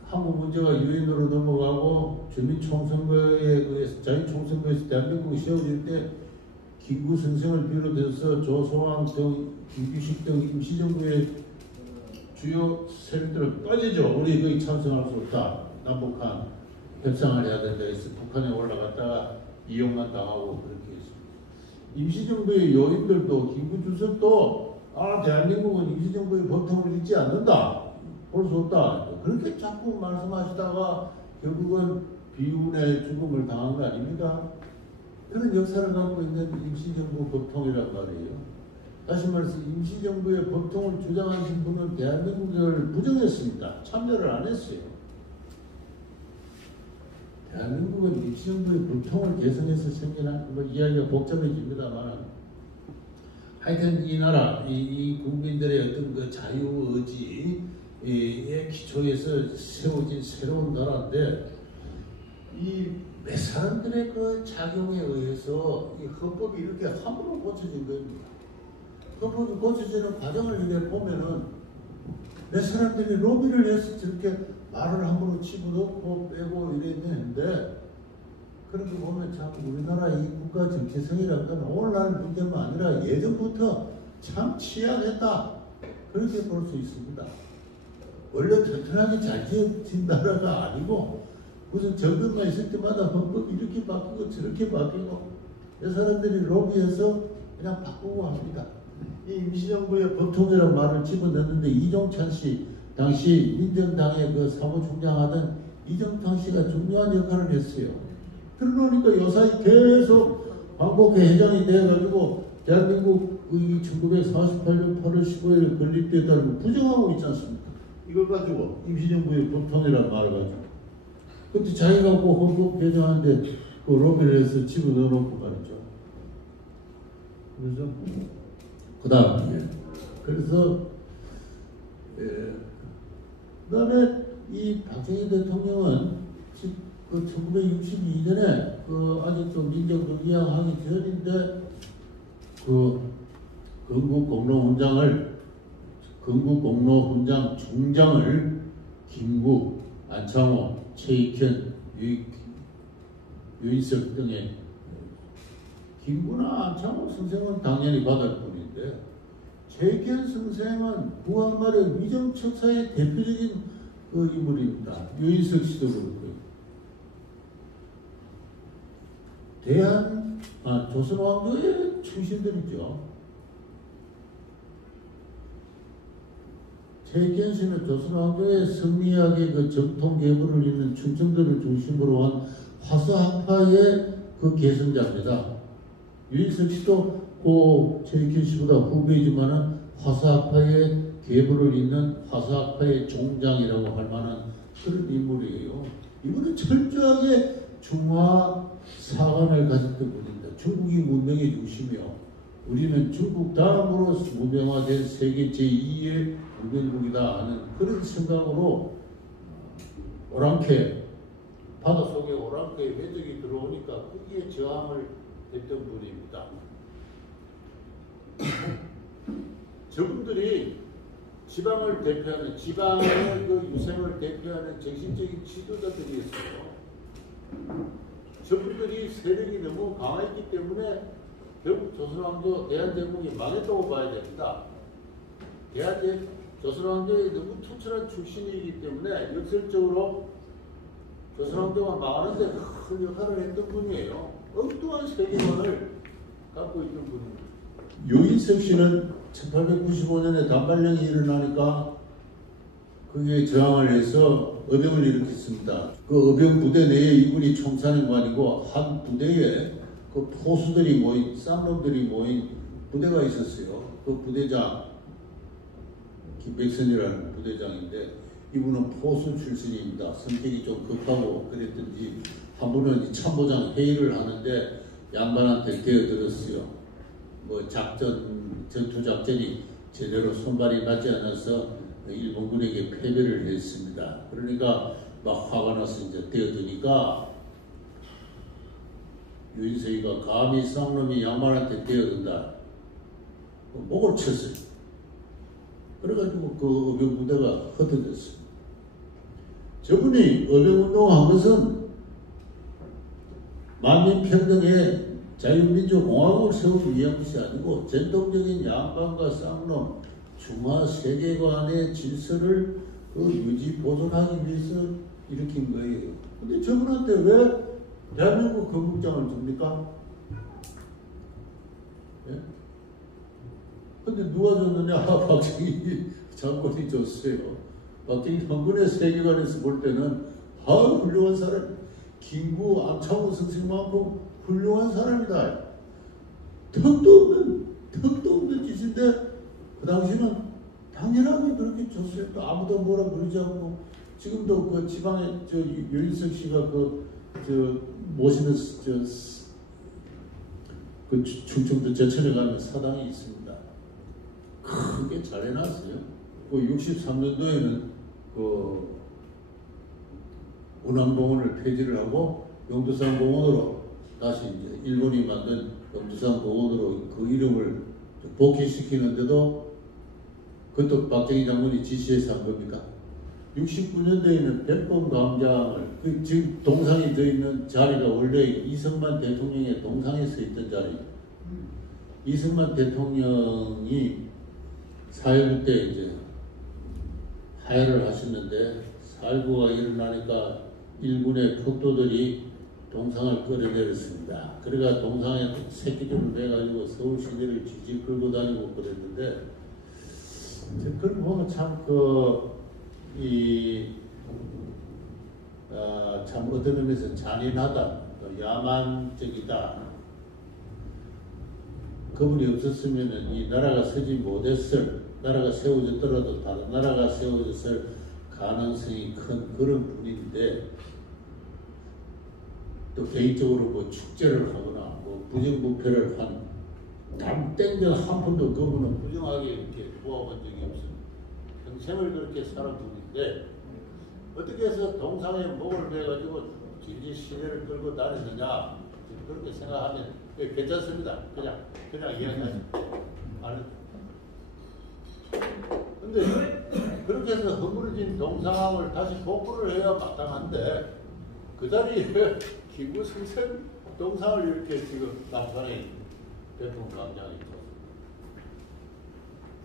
한국 문제가 유엔으로 넘어가고 주민총선거에 의해서 자유총선거에서 대한민국이 세워질 때 김구 선생을 비롯해서 조소왕 등 김규식 등 임시정부의 주요 세력들은 빠지죠. 우리 거의 찬성할 수 없다. 남북한 협상을 해야 된다 해서 북한에 올라갔다가 이용만 당하고 그렇게 했습니다. 임시정부의 요인들도 김구주석도 대한민국은 임시정부의 법통을 잊지 않는다. 볼 수 없다. 그렇게 자꾸 말씀하시다가 결국은 비운의 죽음을 당한 거 아닙니까? 그런 역사를 갖고 있는 임시정부 법통이란 말이에요. 다시 말해서 임시정부의 법통을 주장하신 분은 대한민국을 부정했습니다. 참여를 안 했어요. 대한민국은 임시정부의 법통을 개선해서 생겨난 뭐 이야기가 복잡해집니다만 하여튼 이 나라, 이 국민들의 어떤 그 자유의지의 기초에서 세워진 새로운 나라인데 이 몇 사람들의 그 작용에 의해서 이 헌법이 이렇게 함부로 고쳐진 겁니다. 헌법이 고쳐지는 과정을 이렇게 보면은 몇 사람들이 로비를 해서 저렇게 말을 함부로 집어넣고 빼고 이랬는데 그렇게 보면 참 우리나라 이 국가 정체성이라는 건 오늘날 문제만 아니라 예전부터 참 취약했다. 그렇게 볼 수 있습니다. 원래 튼튼하게 잘 지어진 나라가 아니고 무슨 정권만 있을 때마다 헌법이 이렇게 바뀌고 저렇게 바뀌고 이 사람들이 로비해서 그냥 바꾸고 합니다. 이 임시정부의 법통이라는 말을 집어넣는데 이종찬 씨 당시 민정당의 그 사무총장 하던 이종찬 씨가 중요한 역할을 했어요. 그러니까 요사이 계속 광복회 회장이 돼가지고 대한민국 이 1948년 8월 15일에 건립되었다는 걸 부정하고 있지 않습니까? 이걸 가지고 임시정부의 보통이라는 말을 가지고. 근데 자기가 그 헌법 개정하는데 그 로비를 해서 집어넣어놓고 말이죠. 그래서 그 다음에 그래서 그 다음에 이 박정희 대통령은 그 1962년에 그 아직도 민정노기양하기 전인데 그 건국공로훈장 중장을 김구, 안창호, 최익현, 유인석 등의 김구나 안창호 선생은 당연히 받을 뿐인데 최익현 선생은 구한말의 위정척사의 대표적인 그 인물입니다. 유인석 씨도 그렇고요. 조선왕조의 출신들이죠. 최익현 씨는 조선왕조의 성리학의 그 정통 계보를 잇는 충청도를 중심으로 한 화수학파의 그 계승자입니다. 유인석 씨도 그 최익현 씨보다 후배이지만은 화수학파의 계보를 잇는 화수학파의 종장이라고 할 만한 그런 인물이에요. 이분은 철저하게 중화 사관을 가졌던 분입니다. 중국이 문명의 중심이요. 우리는 중국 다음으로 문명화된 세계 제2의 문명국이다 하는 그런 생각으로 오랑캐 바닷속에 오랑캐 외적이 들어오니까 거기에 저항을 했던 분입니다. 저분들이 지방을 대표하는 지방의 그 유생을 대표하는 정신적인 지도자들이었어요. 저분들이 세력이 너무 강했기 때문에 결국 조선왕조 대한제국이 망했다고 봐야 됩니다. 조선왕조의 너무 투철한 출신이기 때문에 역설적으로 조선왕조가 망하는데 큰 역할을 했던 분이에요. 엉뚱한 세계관을 갖고 있던 분입니다. 유인석 씨는 1895년에 단발령이 일어나니까 거기에 저항을 해서 어병을 일으켰습니다. 그 어병 부대 내에 이분이 총사령관이고 한 부대에 그 포수들이 모인 쌍놈들이 모인 부대가 있었어요. 그 부대장 김백선이라는 부대장인데 이분은 포수 출신입니다. 성격이 좀 급하고 그랬던지 한 번은 참모장 회의를 하는데 양반한테 대어들었어요. 뭐 전투 작전이 제대로 손발이 맞지 않아서 일본군에게 패배를 했습니다. 그러니까 막 화가 나서 이제 대어드니까 유인석이가 감히 쌍놈이 양반한테 대어든다. 목을 쳤어요. 그래가지고 그 어병부대가 흩어졌어요. 저분이 어병운동한 것은 만민평등의 자유민주공화국을 세우기 위한 것이 아니고 전통적인 양반과 쌍놈 중화 세계관의 질서를 유지 보존하기 위해서 일으킨 거예요. 근데 저분한테 왜 대한민국 건국장을 줍니까? 예? 근데 누가 줬느냐? 박정희 장군이 줬어요. 박정희 장군의 세계관에서 볼 때는 훌륭한 사람, 김구, 안창호 선생만큼 훌륭한 사람이다. 턱도 없는 짓인데 그 당시는 당연하게 그렇게 줬어요. 또 아무도 뭐라 그러지 않고 지금도 그 지방에 유인석 씨가 모시는 그 충청도 제천에 가면 사당이 있습니다. 크게 잘 해놨어요. 그 63년도에는 그 운암공원을 폐지를 하고 용두산공원으로 다시 이제 일본이 만든 용두산공원으로 그 이름을 복귀시키는데도 그것도 박정희 장군이 지시해서 한 겁니까? 69년도에는 백범광장을 지금 동상이 져 있는 자리가 원래 이승만 대통령의 동상에 서 있던 자리. 이승만 대통령이 4.19 때 이제 하야를 하셨는데 4.19가 일어나니까 일본의 폭도들이 동상을 끌어내렸습니다. 그러니까 동상에 새끼들을 매가지고 서울 시내를 지지 끌고 다니고 그랬는데 그걸 보면 참 참 어떤 의미에서 잔인하다, 야만적이다. 그분이 없었으면은 이 나라가 서지 못했을, 나라가 세워졌더라도 다른 나라가 세워졌을 가능성이 큰 그런 분인데, 또 개인적으로 뭐 축제를 하거나 뭐 부정부패를 한 땡전 한 푼도 그분은 부정하게 이렇게 모아본 적이 없습니다. 평생을 그렇게 살은 분인데 어떻게 해서 동상에 목을 매가지고 길지 시대를 끌고 다녔느냐, 그렇게 생각하면 괜찮습니다. 그냥 이야기하죠. 근데 그렇게 해서 허물어진 동상을 다시 복구를 해야 마땅한데 그 자리에 김구승생 동상을 이렇게 지금 남산에 대통령 광장에 있었습니다.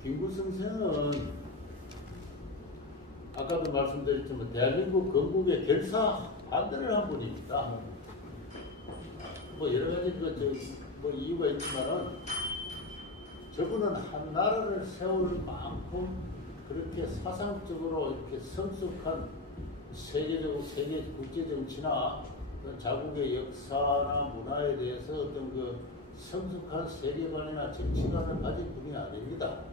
김구승생은 아까도 말씀드렸지만 대한민국 건국의 결사 반대를 한 분입니다. 뭐 여러 가지 뭐 이유가 있지만은 저분은 한 나라를 세울 만큼 그렇게 사상적으로 이렇게 성숙한 세계 국제 정치나 자국의 역사나 문화에 대해서 어떤 그 성숙한 세계관이나 정치관을 가진 분이 아닙니다.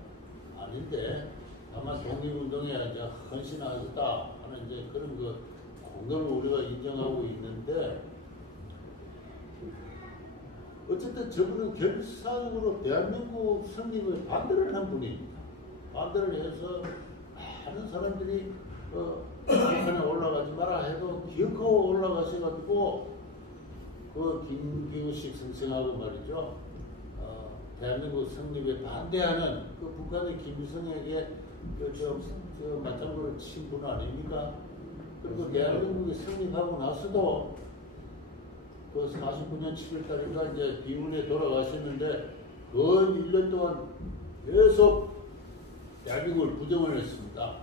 아닌데 다만 독립운동에 이제 헌신하셨다 하는 이제 그런 그 공로를 우리가 인정하고 있는데, 어쨌든 저분은 결사적으로 대한민국 성립에 반대를 한 분입니다. 반대를 해서 많은 사람들이 북한에 올라가지 마라 해도 기어코 올라가셔가지고 그 김기우식 선생하고 말이죠. 대한민국 성립에 반대하는 그 북한의 김일성에게 맞장구를 친 분 아닙니까? 그리고 대한민국이 성립하고 나서도 그 49년 7월달인가 이제 비문에 돌아가셨는데 그 1년 동안 계속 대한민국을 부정을 했습니다.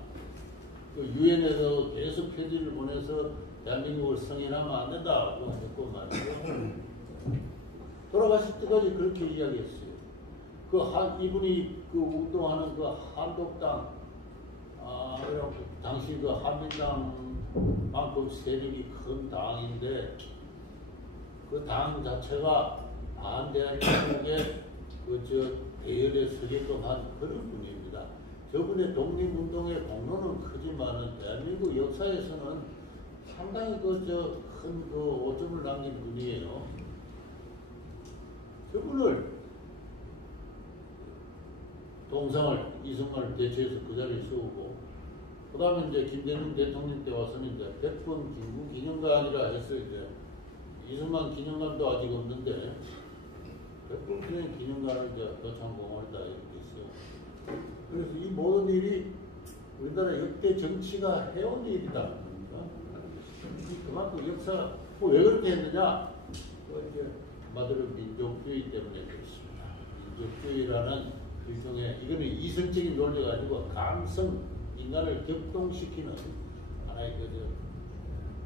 그 유엔에서 계속 편지를 보내서 대한민국을 승인하면 안 된다고 했고 말이죠. 돌아가실 때까지 그렇게 이야기했어요. 이분이 그 운동하는 그 한독당, 당시 그 한민당만큼 세력이 큰 당인데 그 당 자체가 반대한민국의 대열에 서게끔 한 그런 분입니다. 저분의 독립운동의 공로는 크지만은 대한민국 역사에서는 상당히 큰 오점을 남긴 분이에요. 저분을 동상을 이승만을 대체해서 그 자리에 세우고, 그 다음에 이제 김대중 대통령 때 와서는 이제 100번 김구 기념관이라 해서 이제 이승만 기념관도 아직 없는데 100번 기념관을 이제 도창공원에다 이렇게 있어요. 그래서 이 모든 일이 우리나라 역대 정치가 해온 일이다. 그만큼 역사, 왜 그렇게 했느냐? 이제 한마디로 민족주의 때문에 그렇습니다. 민족주의라는 일종의, 이거는 이성적인 논리가 아니고 감성, 인간을 격동시키는 하나의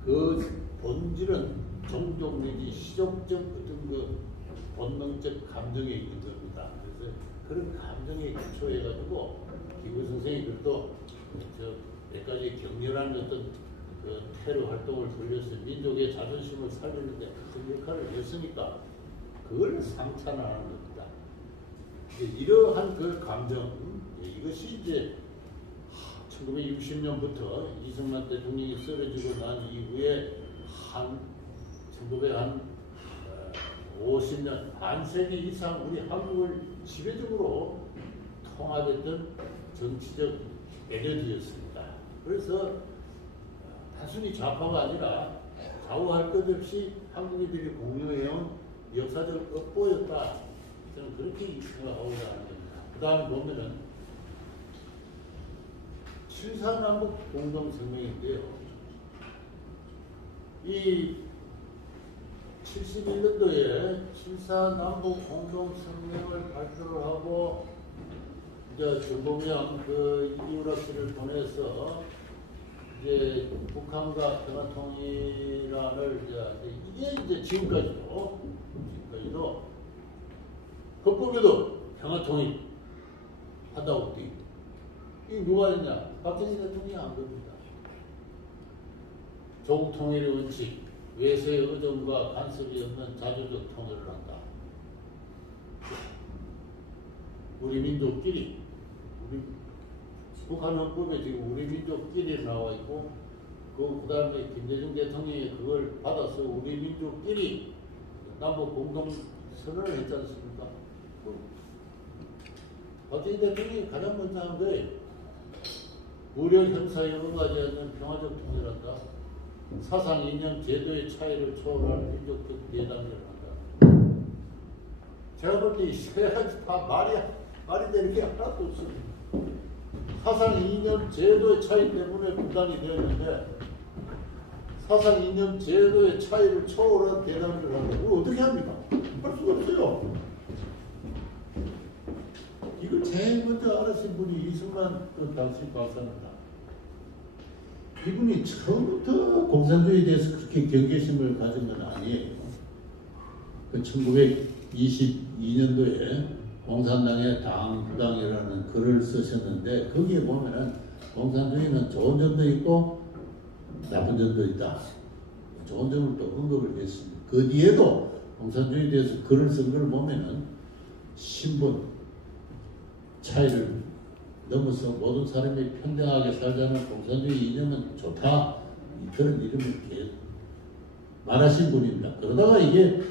그 본질은 종족 내지 시족적 어떤 그 본능적 감정에 있는 겁니다. 그래서 그런 감정에 기초해가지고 기구 선생이 그래도 몇 가지 격렬한 어떤 그 테러 활동을 벌여서 민족의 자존심을 살리는데 큰 역할을 했으니까 그걸 상찬하는 겁니다. 이러한 그 감정, 이것이 이제 1960년부터 이승만 대통령이 쓰러지고 난 이후에 1950년, 반세기 이상 우리 한국을 지배적으로 통합했던 정치적 에너지였습니다. 그래서 단순히 좌파가 아니라 좌우할 것 없이 한국인들이 공유해온 역사적 업보였다. 저는 그렇게 생각하고자 하는 겁니다. 그 다음에 보면은 7.4남북 공동성명인데요. 이 71년도에 7.4남북 공동성명을 발표를 하고 이제 정보명 이우락 씨를 보내서 이제 북한과 평화통일안을 이게 지금까지도 헌법에도 평화통일 한다고 돼 있고, 이게 누가 했냐? 박정희 대통령이 한 겁니다. 조국 통일의 원칙, 외세의 의존과 간섭이 없는 자주적 통일을 한다. 우리 민족끼리, 북한 헌법에 지금 우리 민족끼리 나와 있고, 그 다음에 김대중 대통령이 그걸 받아서 우리 민족끼리 남북 공동 선언을 했지 않습니까? 박정희 대통령이 가장 먼저 한 거예요. 무력 형사 여부하지 않는 평화적 통일한다. 사상 이념 제도의 차이를 초월한 민족적 대담을 한다. 제가 볼 때 이 세 가지 다 말이 되는 게 하나도 없습니다. 사상 이념 제도의 차이 때문에 분단이 되었는데 사상 이념 제도의 차이를 초월한 대담을 한다. 이걸 어떻게 합니까? 할 수가 없어요. 이걸 제일 먼저 알아신 분이 이승만 그 당시 박사입니다. 이분이 처음부터 공산주의에 대해서 그렇게 경계심을 가진 건 아니에요. 그 1922년도에 공산당의 당부당이라는 글을 쓰셨는데 거기에 보면은 공산주의는 좋은 점도 있고 나쁜 점도 있다. 좋은 점을 또 언급을 했습니다. 그 뒤에도 공산주의에 대해서 글을 쓴 걸 보면은 신분, 차이를 넘어서 모든 사람이 평등하게 살자는 공산주의 이념은 좋다. 그런 이름을 이렇게 말하신 분입니다. 그러다가 이게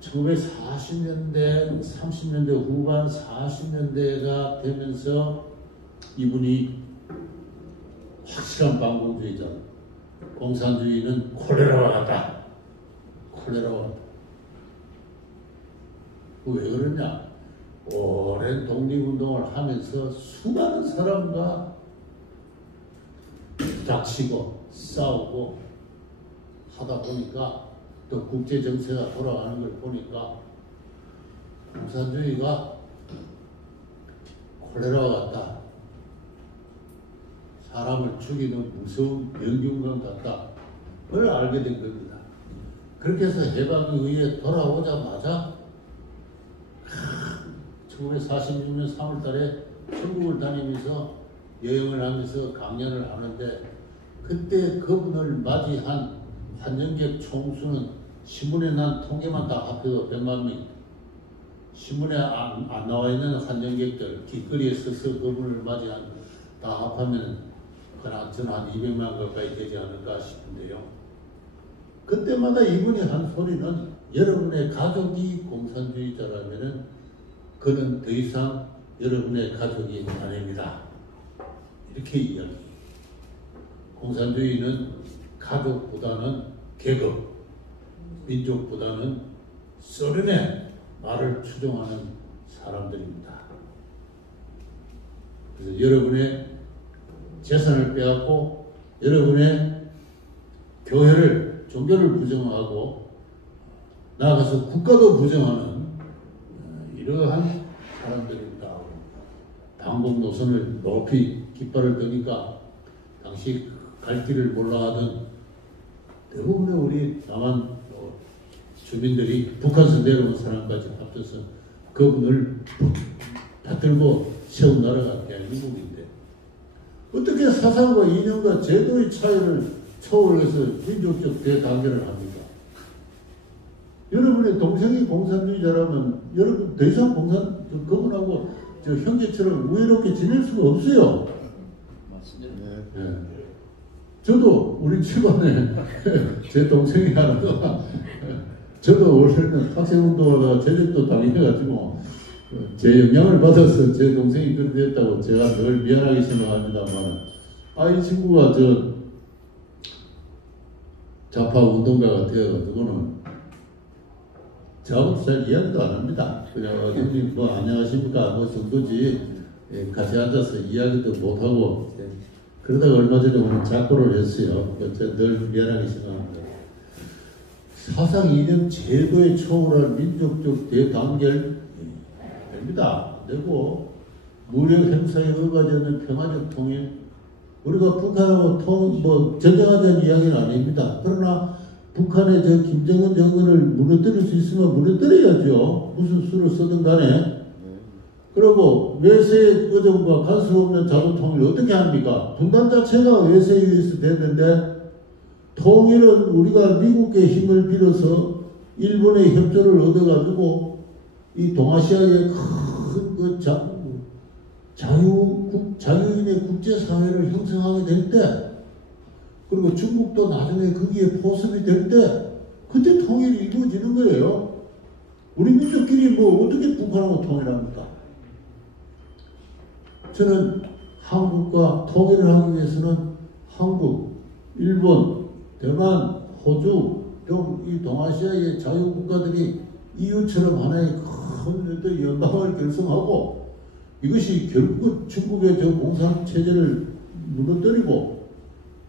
1940년대, 30년대 후반 40년대가 되면서 이분이 확실한 반공주의자. 공산주의는 콜레라와 같다. 콜레라와 같다. 왜 그러냐? 오랜 독립운동을 하면서 수많은 사람과 부닥치고 싸우고 하다 보니까 또 국제정세가 돌아가는 걸 보니까 공산주의가 콜레라와 같다. 사람을 죽이는 무서운 병균과 같다. 그걸 알게 된 겁니다. 그렇게 해서 해방에 의해 돌아오자마자 1946년 3월 달에 천국을 다니면서 여행을 하면서 강연을 하는데 그때 그분을 맞이한 환영객 총수는 신문에 난 통계만 다 합해도 100만 명. 신문에 안 나와 있는 환영객들 길거리에 서서 그분을 맞이한 다 합하면 저는 한 200만 가까이 되지 않을까 싶은데요. 그때마다 이분이 한 소리는 여러분의 가족이 공산주의자라면은 그는 더 이상 여러분의 가족이 아닙니다. 이렇게 이야기해요. 공산주의는 가족보다는 계급, 민족보다는 소련의 말을 추종하는 사람들입니다. 그래서 여러분의 재산을 빼앗고 여러분의 교회를, 종교를 부정하고 나아가서 국가도 부정하는 이러한 사람들입니다. 방법 노선을 높이 깃발을 드니까 당시 갈 길을 몰라 하던 대부분의 우리 남한 주민들이 북한에서 내려온 사람까지 합쳐서 그분을 받들고 세운 나라가 대한민국인데 어떻게 사상과 이념과 제도의 차이를 초월해서 민족적 대단결을 합니까? 여러분의 동생이 공산주의자라면 여러분 더 이상 그분하고 저 형제처럼 우애롭게 지낼 수가 없어요. 맞습니다. 네. 저도 우리 집안에 제 동생이 하나가 저도 원래는 학생운동하다가 제적도 당해가지고 제 영향을 받아서 제 동생이 그렇게 됐다고 제가 늘 미안하게 생각합니다만 이 친구가 저 좌파 운동가가 되어가지고는 저하고 잘 이야기도 안 합니다. 그냥 형님 뭐 안녕하십니까 뭐 정도지 같이 앉아서 이야기도 못하고 그러다가 얼마 전에 오늘 작고를 했어요. 제가 늘 미안하게 생각합니다. 사상 이념 제도에 초월한 민족적 대단결 됩니다. 되고 무력 행사에 의거하지 않는 평화적 통일 우리가 북한하고 전쟁하자는 이야기는 아닙니다. 그러나 북한의 저 김정은 정권을 무너뜨릴 수 있으면 무너뜨려야죠. 무슨 수를 쓰든 간에. 그리고 외세의 의존과 간섭 없는 자주 통일을 어떻게 합니까? 분단 자체가 외세에 의해서 됐는데 통일은 우리가 미국의 힘을 빌어서 일본의 협조를 얻어가지고 이 동아시아의 큰 자유인의 국제사회를 형성하게 될 때, 그리고 중국도 나중에 거기에 포섭이 될 때, 그때 통일이 이루어지는 거예요. 우리 민족끼리 뭐 어떻게 북한하고 통일합니까? 저는 한국과 통일을 하기 위해서는 한국, 일본, 대만, 호주 등 이 동아시아의 자유국가들이 EU처럼 하나의 큰 연합을 결성하고, 이것이 결국은 중국의 저 공산체제를 무너뜨리고,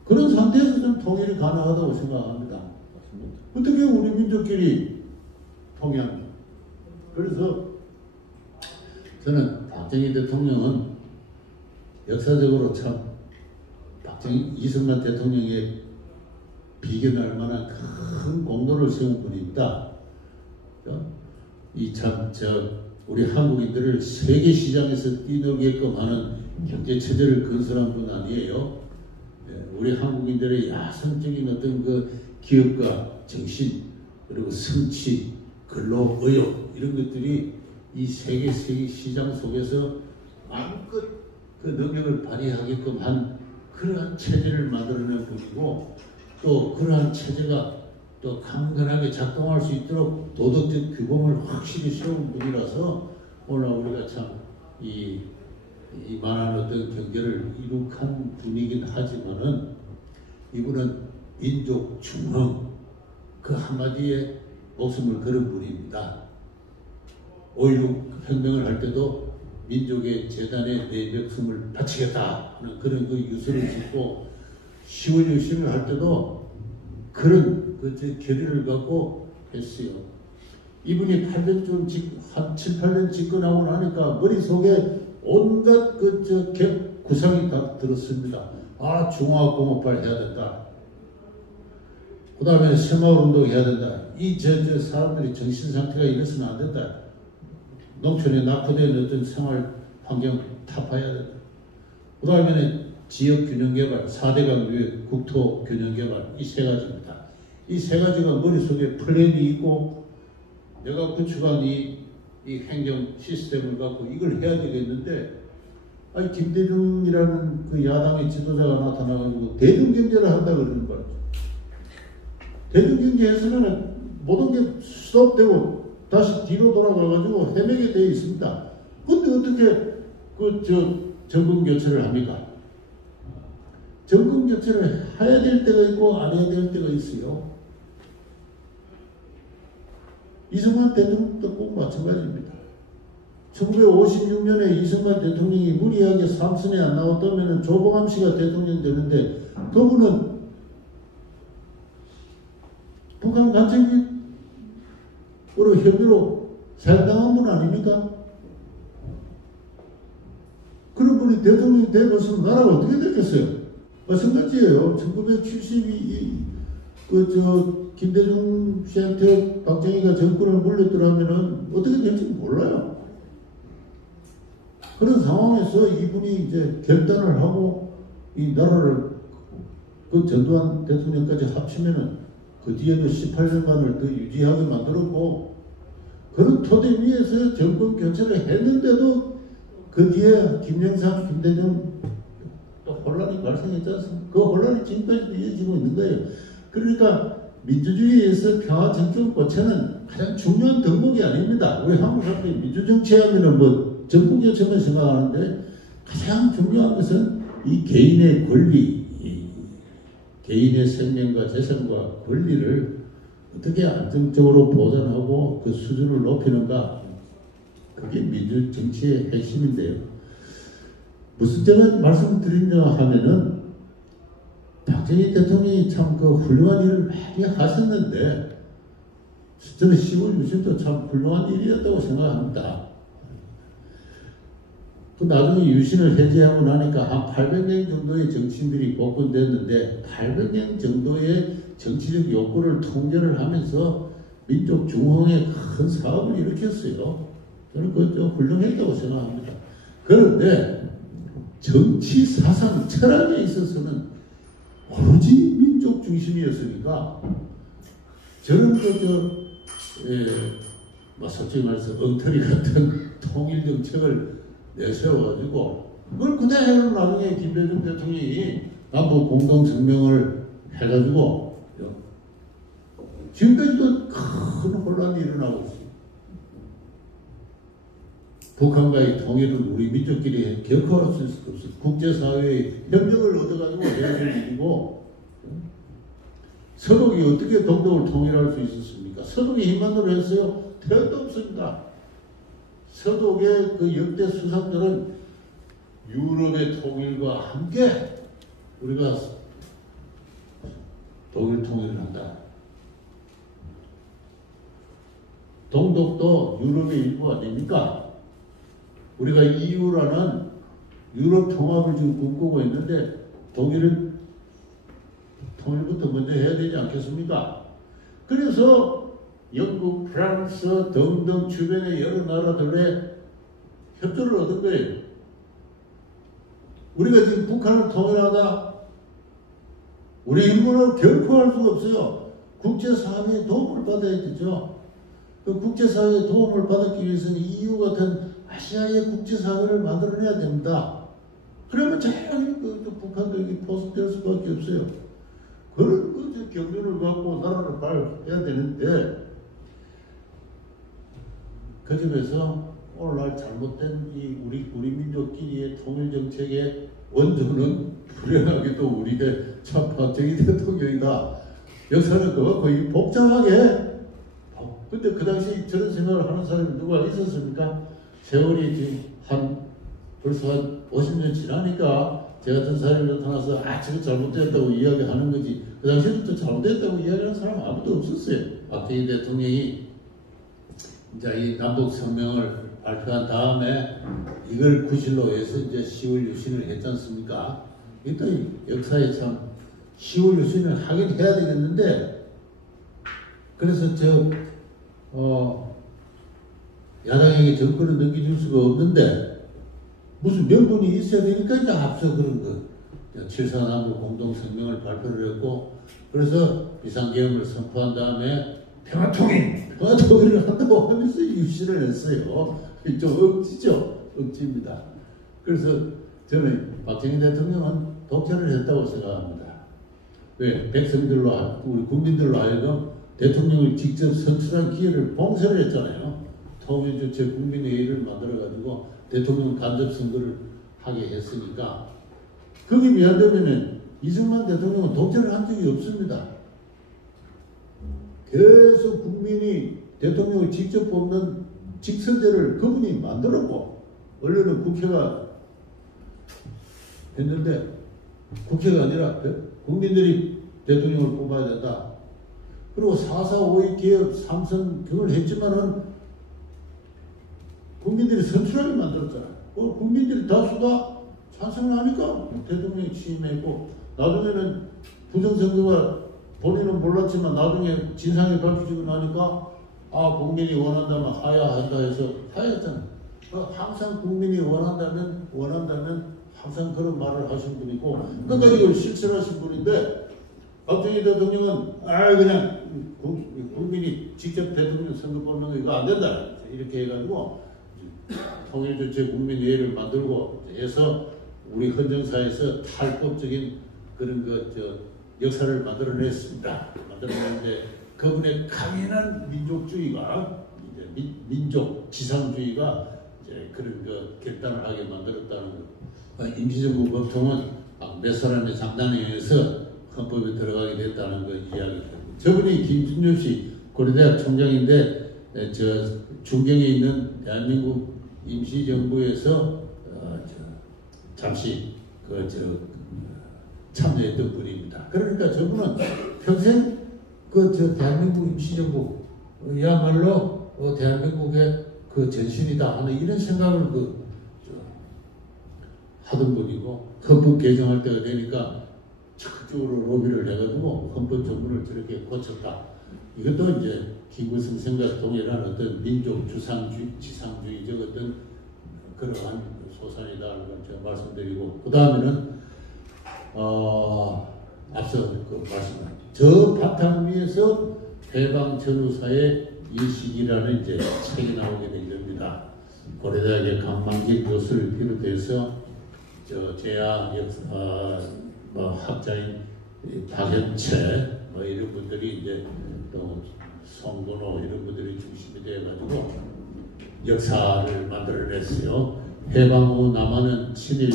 그런 상태에서 좀 통일이 가능하다고 생각합니다. 어떻게 우리 민족끼리 통일합니까? 그래서 저는 박정희 대통령은 역사적으로 참 이승만 대통령의 비견할 만한 큰 공로를 세운 분입니다. 우리 한국인들을 세계 시장에서 뛰놀게끔 하는 경제 체제를 건설한 분 아니에요. 우리 한국인들의 야성적인 어떤 그 기업가 정신, 그리고 성취, 근로 의욕, 이런 것들이 이 세계 시장 속에서 마음껏 그 능력을 발휘하게끔 한 그러한 체제를 만들어낸 분이고, 또 그러한 체제가 또 강건하게 작동할 수 있도록 도덕적 규범을 확실히 세운 분이라서 오늘 우리가 참 이 만한 어떤 경제를 이룩한 분이긴 하지만은, 이분은 민족 중흥 그 한마디에 목숨을 걸은 분입니다. 5.16 혁명을 할 때도 민족의 재단에 내 목숨을 바치겠다 하는 그런 그 유서를 짓고, 10월 유신을 할 때도 그런 그 결의를 갖고 했어요. 이분이 8년쯤 한 7, 8년 집권하고 나니까 머릿속에 온갖 구상이 다 들었습니다. 아, 중화공업화를 해야 된다. 그 다음에 새마을운동 해야 된다. 사람들이 정신상태가 이래서는 안 된다. 농촌에 낙후된 어떤 생활 환경 타파해야 된다. 그 다음에는 지역균형개발, 4대 강조의 국토균형개발, 이 세 가지입니다. 이 세 가지가 머릿속에 플랜이 있고, 내가 구축한 이 행정 시스템을 갖고 이걸 해야 되겠는데, 아니, 김대중이라는 그 야당의 지도자가 나타나가지고 대중경제를 한다 그러는 거죠. 대중경제 해서는 모든 게 스톱되고 다시 뒤로 돌아가가지고 헤매게 되어 있습니다. 근데 어떻게 정권 교체를 합니까? 정권 교체를 해야 될 때가 있고 안 해야 될 때가 있어요. 이승만 대통령도 꼭 마찬가지입니다. 1956년에 이승만 대통령이 무리하게 삼선에 안 나왔다면 조봉암 씨가 대통령 되는데, 그분은 북한 간첩으로 혐의로 사형당한 분 아닙니까? 그런 분이 대통령이 되었으면 나라가 어떻게 됐겠어요? 마찬가지예요. 1972 김대중 씨한테 박정희가 정권을 물렸더라면은 어떻게 될지 몰라요. 그런 상황에서 이분이 이제 결단을 하고 이 나라를 그 전두환 대통령까지 합치면은 그 뒤에도 18년간을 더 유지하게 만들었고, 그런 토대 위에서 정권 교체를 했는데도 그 뒤에 김영삼, 김대중 또 혼란이 발생했지 않습니까? 그 혼란이 지금까지도 이어지고 있는 거예요. 그러니까 민주주의에서 평화 정권 교체는 가장 중요한 덕목이 아닙니다. 우리 한국 사람들이 민주정치하면은 뭐 정권 교체만 생각하는데, 가장 중요한 것은 이 개인의 권리, 개인의 생명과 재산과 권리를 어떻게 안정적으로 보존하고 그 수준을 높이는가, 그게 민주정치의 핵심인데요. 무슨 제가 말씀드리려 하면은, 박정희 대통령이 참 그 훌륭한 일을 많이 하셨는데, 저는 10월 유신도 참 훌륭한 일이었다고 생각합니다. 그 나중에 유신을 해제하고 나니까 한 800명 정도의 정치인들이 복권됐는데, 800명 정도의 정치적 욕구를 통제를 하면서 민족 중흥의 큰 사업을 일으켰어요. 저는 그거 훌륭했다고 생각합니다. 그런데 정치 사상 철학에 있어서는 오로지 민족 중심이었으니까, 저는 솔직히 말해서 엉터리 같은 통일 정책을 내세워가지고 그걸 그대로 나중에 김대중 대통령이 남북 공동성명을 해가지고 지금까지도 큰 혼란이 일어나고 있어요. 북한과의 통일은 우리 민족끼리 결코 할 수 없어요. 국제사회의 협력을 얻어가지고 해야 될 일이고, 서독이 어떻게 동독을 통일할 수 있었습니까? 서독이 힘만으로 했어요? 대안도 없습니다. 서독의 그 역대 수상들은 유럽의 통일과 함께 우리가 독일 통일을 한다. 동독도 유럽의 일부 아닙니까? 우리가 EU라는 유럽 통합을 지금 꿈꾸고 있는데 독일은 통일부터 먼저 해야 되지 않겠습니까? 그래서 영국, 프랑스 등등 주변의 여러 나라들의 협조를 얻은 거예요. 우리가 지금 북한을 통일하다 우리 힘으로 결코 할 수가 없어요. 국제사회의 도움을 받아야 되죠. 그 국제사회의 도움을 받기 위해서는 EU 같은 아시아의 국제사회를 만들어내야 됩니다. 그러면 자연히 북한도 포섭될 수밖에 없어요. 그런 경륜을 갖고 나라를 발해야 되는데, 그 점에서 오늘날 잘못된 우리 민족끼리의 통일 정책의 원조는 불행하게도 우리의 참 박정희 대통령이다. 역사는 그거 거의 복잡하게. 근데 그 당시 저런 생각을 하는 사람이 누가 있었습니까? 세월이 지금 벌써 한 50년 지나니까 제 같은 사람이 나타나서 저거 잘못됐다고 이야기하는 거지. 그 당시에도 또 잘못됐다고 이야기하는 사람 아무도 없었어요. 박정희 대통령이 이제 이 남북 성명을 발표한 다음에 이걸 구실로 해서 이제 10월 유신을 했지 않습니까? 이또 역사에 참 10월 유신을 하긴 해야 되겠는데, 그래서 야당에게 정권을 넘겨줄 수가 없는데 무슨 명분이 있어야 되니까 이제 앞서 그런 거 7.4 남북 공동성명을 발표를 했고, 그래서 비상계엄을 선포한 다음에 평화통일을 한다고 하면서 유신을 했어요. 좀 억지죠. 억지입니다. 그래서 저는 박정희 대통령은 독재를 했다고 생각합니다. 왜? 백성들로, 우리 국민들로 하여금 대통령을 직접 선출한 기회를 봉쇄를 했잖아요. 통일주체 국민회의를 만들어가지고 대통령 간접 선거를 하게 했으니까, 거기에 비한다면은 이승만 대통령은 독재를 한 적이 없습니다. 계속 국민이 대통령을 직접 뽑는 직선제를 그분이 만들었고, 원래는 국회가 했는데, 국회가 아니라 국민들이 대통령을 뽑아야 된다. 그리고 4.4, 5.2 개혁 3선 그걸 했지만은 국민들이 선출하게 만들었잖아요. 국민들이 다수가 찬성을 하니까 대통령이 취임했고, 나중에는 부정선거가 본인은 몰랐지만 나중에 진상이 밝혀지고 나니까 국민이 원한다면 하야한다 해서 하야했잖아요. 항상 국민이 원한다면 항상 그런 말을 하신 분이고 끝까지 이걸 실천하신 분인데, 박정희 대통령은 그냥 국민이 직접 대통령 선거 뽑는 거 이거 안 된다 이렇게 해가지고 통일주체 국민회의를 만들고 해서 우리 헌정사에서 탈법적인 그런 역사를 만들어냈습니다. 만들어냈는데 그분의 강인한 민족주의가 이제 민족 지상주의가 이제 그런 결단을 하게 만들었다는 거. 임시정부 법통은 몇 사람의 장단에 의해서 헌법에 들어가게 됐다는 거 이야기를. 저분이 김준효 씨 고려대학 총장인데 중경에 있는 대한민국 임시정부에서 잠시 참여했던 분입니다. 그러니까 저분은 평생 대한민국 임시정부야말로 대한민국의 전신이다 하는 이런 생각을 하던 분이고, 헌법 개정할 때가 되니까 적극적으로 로비를 해가지고 헌법 전문을 저렇게 고쳤다. 이것도 이제 김구성 생각 동일한 어떤 민족 지상주의적 어떤 그러한 소산이다라는 걸 제가 말씀드리고, 그 다음에는 앞서 말씀한 저 바탕 위에서 해방 전후사의 일식이라는 이제 책이 나오게 된 겁니다. 고려대학의 강만길 교수를 비롯해서 제야 역사 학자인 박연채 이런 분들이 이제 또 송건호 이런 분들이 중심이 돼가지고 역사를 만들어냈어요. 해방 후 남한은 친일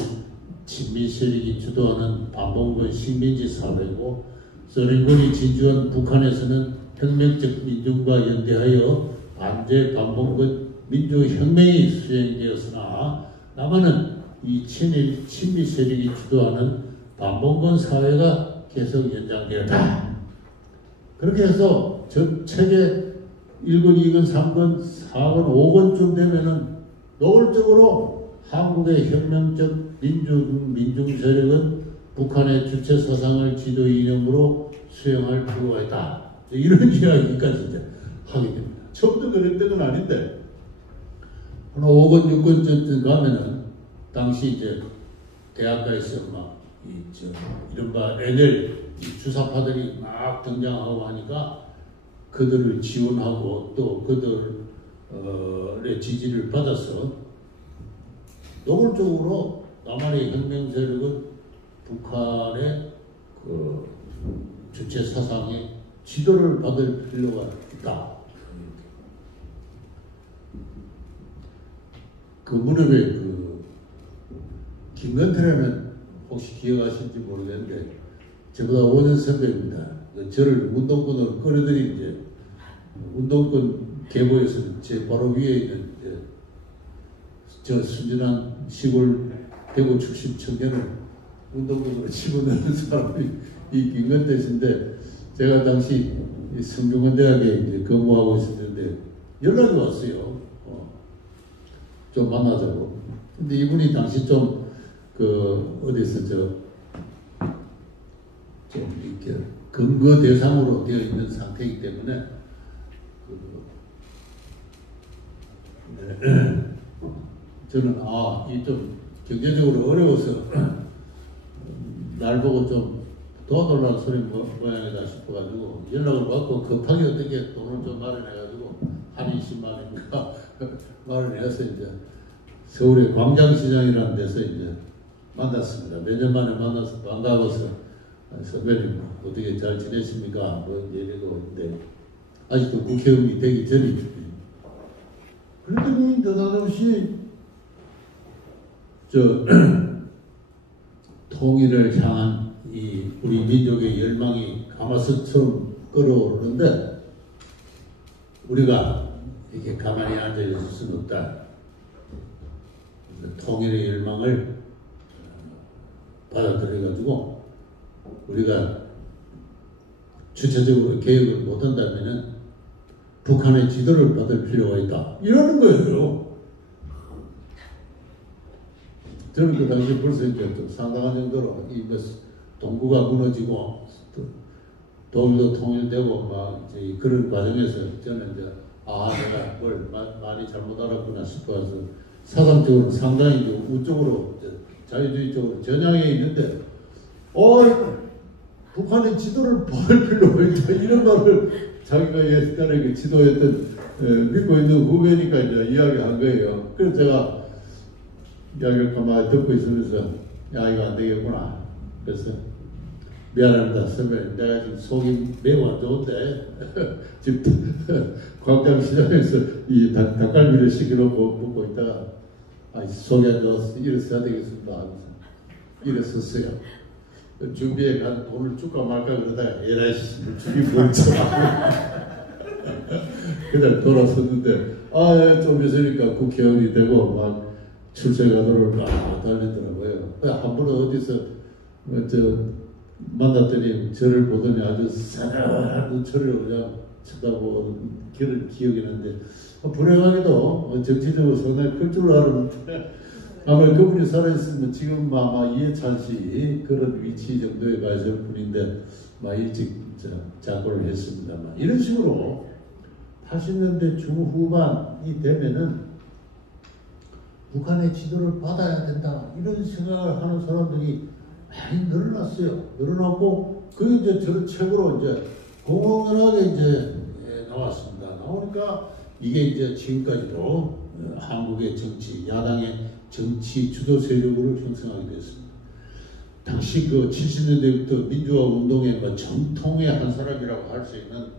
친미 세력이 주도하는 반봉건 식민지 사회고 소련군이 진주한 북한에서는 혁명적 민중과 연대하여 반제 반봉건 민주혁명이 수행되었으나 남한은 이 친일 친미 세력이 주도하는 반봉건 사회가 계속 연장되었다. 그렇게 해서 저 책에 1권, 2권, 3권, 4권, 5권쯤 되면은 노골적으로 한국의 혁명적 민중 세력은 북한의 주체 사상을 지도 이념으로 수행할 필요가 있다. 이런 이야기까지 이제 하게 됩니다. 처음부터 그랬던 건 아닌데 한 5권, 6권 전쯤 가면은 당시 이제 대학가에서 막 이른바 NL 주사파들이 막 등장하고 하니까 그들을 지원하고 또 그들의 지지를 받아서 노골적으로 남한의 혁명 세력은 북한의 그 주체 사상의 지도를 받을 필요가 있다. 그 무렵에 그 김건태라는 혹시 기억하실지 모르겠는데 저보다 5년 선배입니다. 저를 운동권으로 끌어들인 이제 운동권 계보에서는 제 바로 위에 있는 저 순진한 시골 대구 출신 청년을 운동권으로 집어넣는 사람이 이 김건태 씨인데 제가 당시 성균관대학에 이제 근무하고 있었는데 연락이 왔어요. 좀 만나자고. 근데 이분이 당시 좀 어디서 좀 이렇게 근거 대상으로 되어 있는 상태이기 때문에 저는 이 좀 경제적으로 어려워서 날 보고 좀 도와달라는 소리 모양이다 싶어가지고 연락을 받고 급하게 어떻게 돈을 좀 마련해가지고 한 20만 원인가 마련해서 이제 서울의 광장시장이라는 데서 이제 만났습니다. 몇 년 만에 만나서 반가워서 선배님 어떻게 잘 지내십니까? 뭐 이래도 있는데 아직도 국회의원이 되기 전이죠. 그랬더니 느닷없이 통일을 향한 이 우리 민족의 열망이 가마솥처럼 끓어오르는데 우리가 이렇게 가만히 앉아 있을 수는 없다. 통일의 열망을 받아들여가지고 우리가 주체적으로 개혁을 못한다면은 북한의 지도를 받을 필요가 있다. 이러는 거예요. 저는 그 당시 벌써 이제 좀 상당한 정도로 이 동구가 무너지고 독일도 통일되고 막 이제 그런 과정에서 저는 이제 내가 뭘 많이 잘못 알았구나 싶어서 사상적으로 상당히 이제 우쪽으로 자유주의 쪽으로 전향해 있는데 북한의 지도를 받을 필요가 있다. 이런 말을 자기가 옛날에 그 지도했던 믿고 있는 후배니까 이제 이야기한 거예요. 그래서 제가 이야기를 가만히 듣고 있으면서 이거 안 되겠구나. 그래서 미안합니다 선배님, 내가 지금 속이 매우 안 좋은데 지금 광장시장에서 이 닭갈비를 시켜놓고 먹고 있다가 속이 안 좋아서 일어서야 되겠습니다 하면서 일어섰어요. 준비해 간 돈을 줄까 말까 그러다가 에라이씨 줄이 멀쩡하고 그냥 돌아섰는데 좀 있으니까 국회의원이 되고 막 출세가도록 달리더라고요. 한 번은 어디서 만났더니 저를 보더니 아주 싸늘한 눈초리로 그냥 쳐다보는 그런 기억이 나는데 불행하게도 정치적으로 상당히 클 줄 알았는데 아마 그분이 살아있으면 지금 아마 이해찬 씨 그런 위치 정도에 가 있을 뿐인데 일찍 작고를 했습니다. 이런 식으로 80년대 중후반이 되면은 북한의 지도를 받아야 된다 이런 생각을 하는 사람들이 많이 늘어났어요. 늘어났고 그게 이제 저런 책으로 이제 공공연하게 이제 나왔습니다. 나오니까 이게 이제 지금까지도 한국의 정치, 야당의 정치 주도 세력으로 형성하게 됐습니다. 당시 그 70년대부터 민주화 운동의 뭐 정통의 한 사람이라고 할 수 있는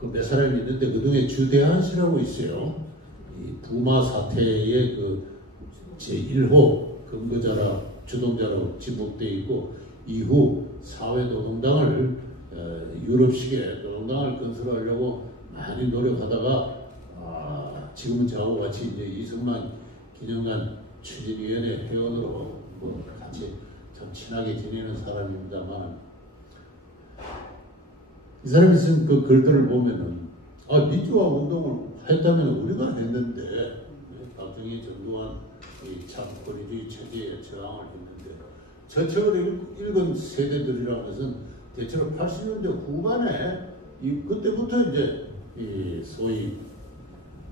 그 몇 사람이 있는데 그중에 주대한 씨라고 있어요. 이 부마 사태의 그 제1호 근거자라 주동자로 지목되어 있고 이후 사회노동당을 유럽식의 노동당을 건설하려고 많이 노력하다가 지금은 저하고 같이 이제 이승만 기념관 추진위원회 회원으로 뭐 같이 참 친하게 지내는 사람입니다만 이 사람이 쓴 그 글들을 보면은 민주화 운동을 했다면 우리가 했는데 박정희 전두환 참 권위주의 체제에 저항을 했는데 저 책을 읽은 세대들이라는 것은 대체로 80년대 후반에 그때부터 이제 소위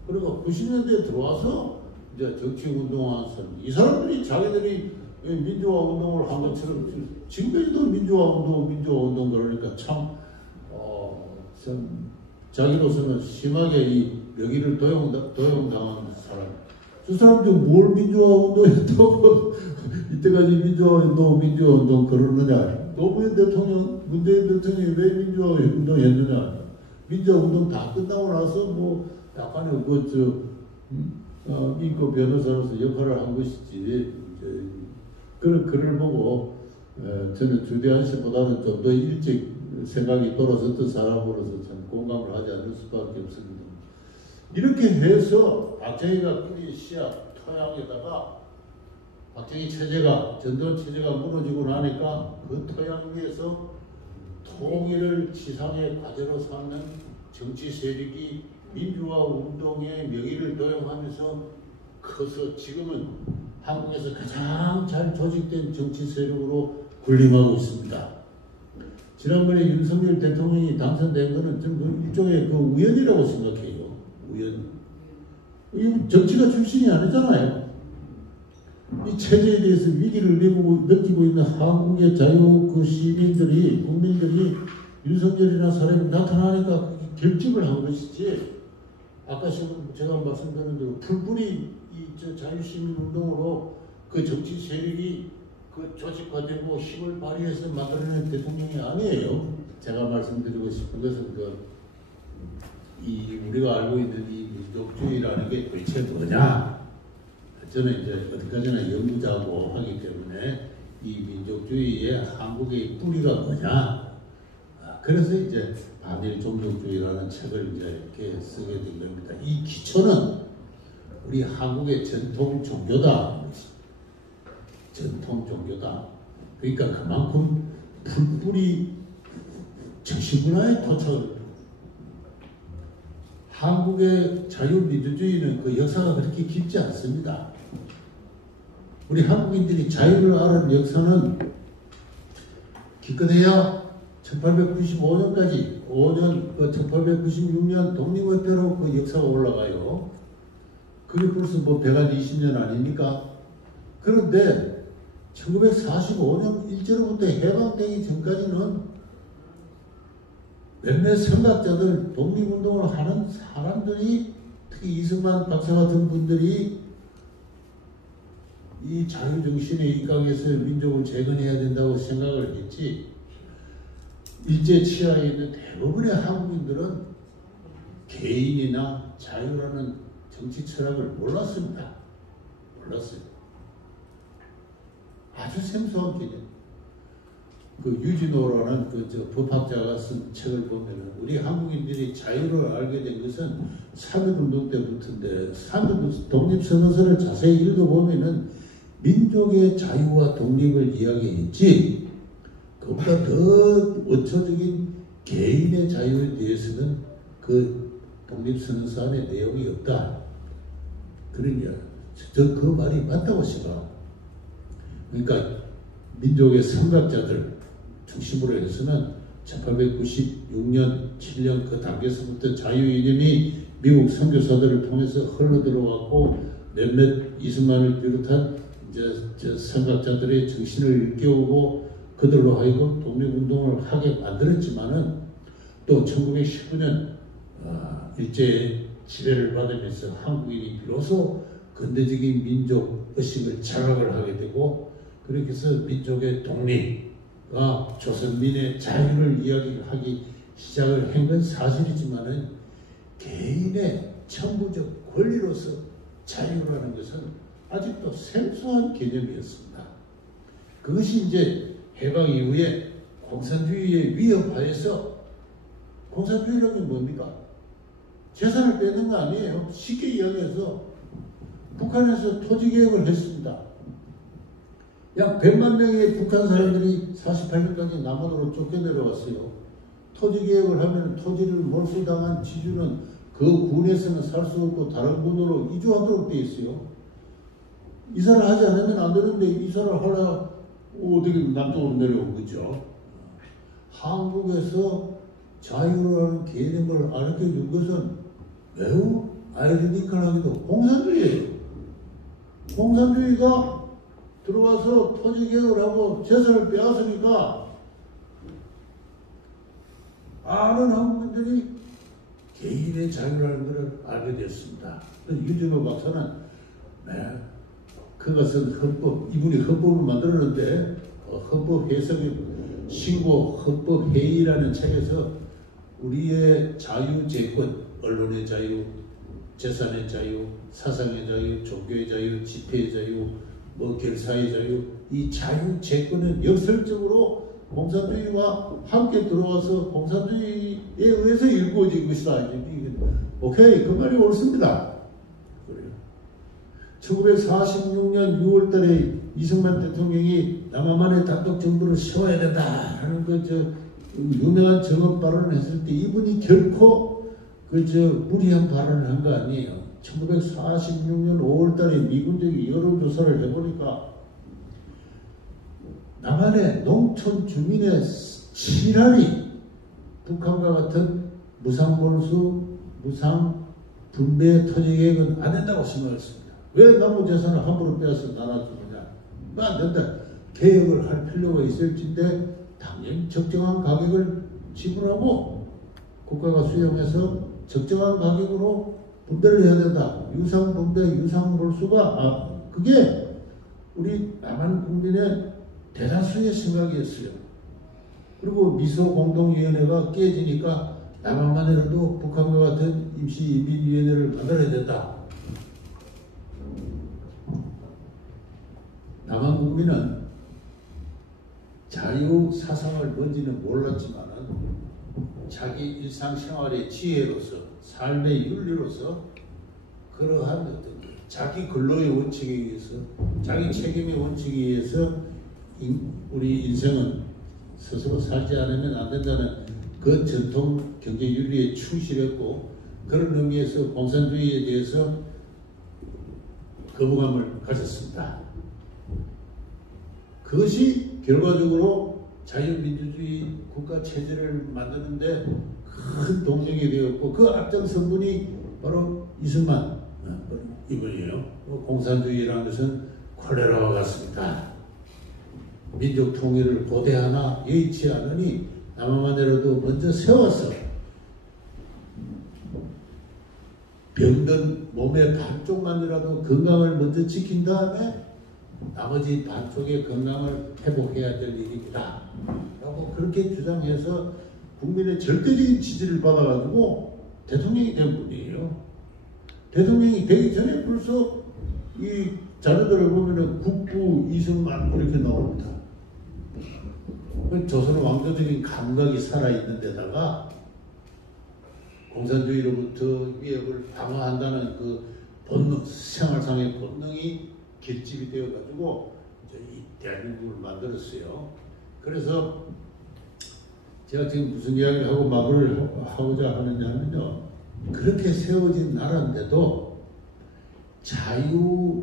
그리고 90년대에 들어와서 이제 정치 운동한 사람 이 사람들이 자기들이 민주화 운동을 한 것처럼 지금까지도 민주화 운동 그러니까 참 자기로서는 심하게 이 명의를 도용당한 사람. 저 사람들 뭘 민주화 운동했다고 이때까지 민주화 운동 그러느냐. 노무현 대통령, 문재인 대통령이 왜 민주화 운동 했느냐. 민주화 운동 다 끝나고 나서 뭐 약간의 인권 변호사로서 역할을 한 것이지. 그런 글을 보고 저는 주대한 씨보다는 좀 더 일찍 생각이 돌아섰던 사람으로서 참 공감을 하지 않을 수밖에 없습니다. 이렇게 해서 박정희가 뿌린 씨앗 토양에다가 박정희 체제가 전두환 체제가 무너지고 나니까 그 토양 위에서 통일을 지상의 과제로 삼는 정치 세력이 민주화 운동의 명의를 도용하면서 커서 지금은 한국에서 가장 잘 조직된 정치 세력으로 군림하고 있습니다. 지난번에 윤석열 대통령이 당선된 것은 좀 일종의 그 우연이라고 생각해요. 우연. 이 정치가 출신이 아니잖아요. 이 체제에 대해서 위기를 느끼고 있는 한국의 시민들이, 국민들이 윤석열이라는 사람이 나타나니까 결집을 한 것이지. 아까 제가 말씀드린 대로 풀뿌리 자유시민 운동으로 그 정치 세력이 그 조직화되고 힘을 발휘해서 만들어낸 대통령이 아니에요. 제가 말씀드리고 싶은 것은 우리가 알고 있는 이 민족주의라는 게 도대체 뭐냐? 저는 이제 어디까지나 연구자고 하기 때문에 이 민족주의의 한국의 뿌리가 뭐냐? 그래서 이제 반일 종족주의라는 책을 이제 이렇게 쓰게 된 겁니다. 이 기초는 우리 한국의 전통 종교다. 전통 종교다. 그러니까 그만큼 풀뿌리 정신문화에 토착을 한국의 자유민주주의는 그 역사가 그렇게 깊지 않습니다. 우리 한국인들이 자유를 알은 역사는 기껏해야 1895년까지 1896년 독립협회로 그 역사가 올라가요. 그게 벌써 뭐 120년 아닙니까? 그런데 1945년 일제로부터 해방되기 전까지는 몇몇 생각자들, 독립운동을 하는 사람들이, 특히 이승만 박사 같은 분들이 이 자유정신에 입각해서 민족을 재건해야 된다고 생각을 했지, 일제 치하에 있는 대부분의 한국인들은 개인이나 자유라는 정치 철학을 몰랐습니다. 몰랐어요. 아주 생소한 개념. 그 유진호라는 법학자가 쓴 책을 보면은 우리 한국인들이 자유를 알게 된 것은 3.1운동 때부터인데 3.1 독립선언서를 자세히 읽어보면은 민족의 자유와 독립을 이야기했지 그보다 더 원초적인 개인의 자유에 대해서는 그 독립선언서 안에 내용이 없다. 그러니까 저 그 말이 맞다고 생각합니다. 그러니까 민족의 선각자들 중심으로 해서는 1896년, 7년 그 단계에서부터 자유 이념이 미국 선교사들을 통해서 흘러 들어왔고 몇몇 이승만을 비롯한 이제 선각자들의 정신을 일깨우고 그들로 하여금 독립운동을 하게 만들었지만은 또 1919년 일제 지배를 받으면서 한국인이 비로소 근대적인 민족 의식을 자각을 하게 되고, 그렇게 해서 민족의 독립과 조선민의 자유를 이야기하기 시작을 한 건 사실이지만은 개인의 천부적 권리로서 자유라는 것은 아직도 생소한 개념이었습니다. 그것이 이제 해방 이후에 공산주의의 위협하에서, 공산주의라는 게 뭡니까? 재산을 빼는 거 아니에요. 쉽게 이야기해서 북한에서 토지개혁을 했습니다. 약 100만 명의 북한 사람들이 48년까지 남한으로 쫓겨내려왔어요. 토지개혁을 하면 토지를 몰수당한 지주는 그 군에서는 살 수 없고 다른 군으로 이주하도록 돼 있어요. 이사를 하지 않으면 안 되는데 이사를 하려 어떻게 남쪽으로 내려온 거죠. 한국에서 자유라는 개념을 알려준 것은 매우 아이러니컬하게도 공산주의예요. 공산주의가 들어와서 토지개혁을 하고 재산을 빼앗으니까 많은 한국인들이 개인의 자유라는 것을 알게 됐습니다. 유진호 박사는 그것은 헌법, 이분이 헌법을 만들었는데 헌법 해석의 신고 헌법회의라는 책에서 우리의 자유재권, 언론의 자유, 재산의 자유, 사상의 자유, 종교의 자유, 집회의 자유, 결사의 자유, 이 자유재권은 역설적으로 공산주의와 함께 들어와서 공산주의에 의해서 일구어진 것이다. 오케이, 그 말이 옳습니다. 1946년 6월 달에 이승만 대통령이 남한만의 단독 정부를 세워야 된다 하는 유명한 정업 발언을 했을 때 이분이 결코 무리한 발언을 한 거 아니에요. 1946년 5월 달에 미군들이 여론조사를 해보니까 남한의 농촌 주민의 7할이 북한과 같은 무상몰수, 무상 분배 토지 계획은 안 된다고 생각했습니다. 왜 남부 재산을 함부로 빼앗아 나눠주느냐? 안 된다. 개혁을 할 필요가 있을진데 당연히 적정한 가격을 지불하고 국가가 수용해서 적정한 가격으로 분배를 해야 된다. 유상 분배, 유상 몰수가 그게 우리 남한 국민의 대다수의 생각이었어요. 그리고 미소 공동위원회가 깨지니까 남한만이라도 북한과 같은 임시인민위원회를 만들어야 된다. 남한 국민은 자유 사상을 뭔지는 몰랐지만은 자기 일상생활의 지혜로서 삶의 윤리로서 그러한 어떤 자기 근로의 원칙에 의해서 자기 책임의 원칙에 의해서 우리 인생은 스스로 살지 않으면 안 된다는 그 전통 경제 윤리에 충실했고 그런 의미에서 공산주의에 대해서 거부감을 가졌습니다. 그것이 결과적으로 자유민주주의 국가 체제를 만드는데 큰 동력이 되었고 그 앞장선 분이 바로 이승만 이분이에요. 공산주의라는 것은 콜레라와 같습니다. 민족 통일을 고대하나 여의치 않으니 남한만이라도 먼저 세워서 병든 몸의 반쪽만이라도 건강을 먼저 지킨 다음에 나머지 반쪽의 건강을 회복해야 될 일입니다. 라고 그렇게 주장해서 국민의 절대적인 지지를 받아가지고 대통령이 된 분이에요. 대통령이 되기 전에 벌써 이 자료들을 보면은 국부 이승만 이렇게 나옵니다. 조선 왕조적인 감각이 살아있는 데다가 공산주의로부터 위협을 방어한다는 그 본능, 생활상의 본능이 결집이 되어가지고 이 대한민국을 만들었어요. 그래서 제가 지금 무슨 이야기를 하고 마무리를 하고자 하느냐 하면요. 그렇게 세워진 나라인데도 자유주의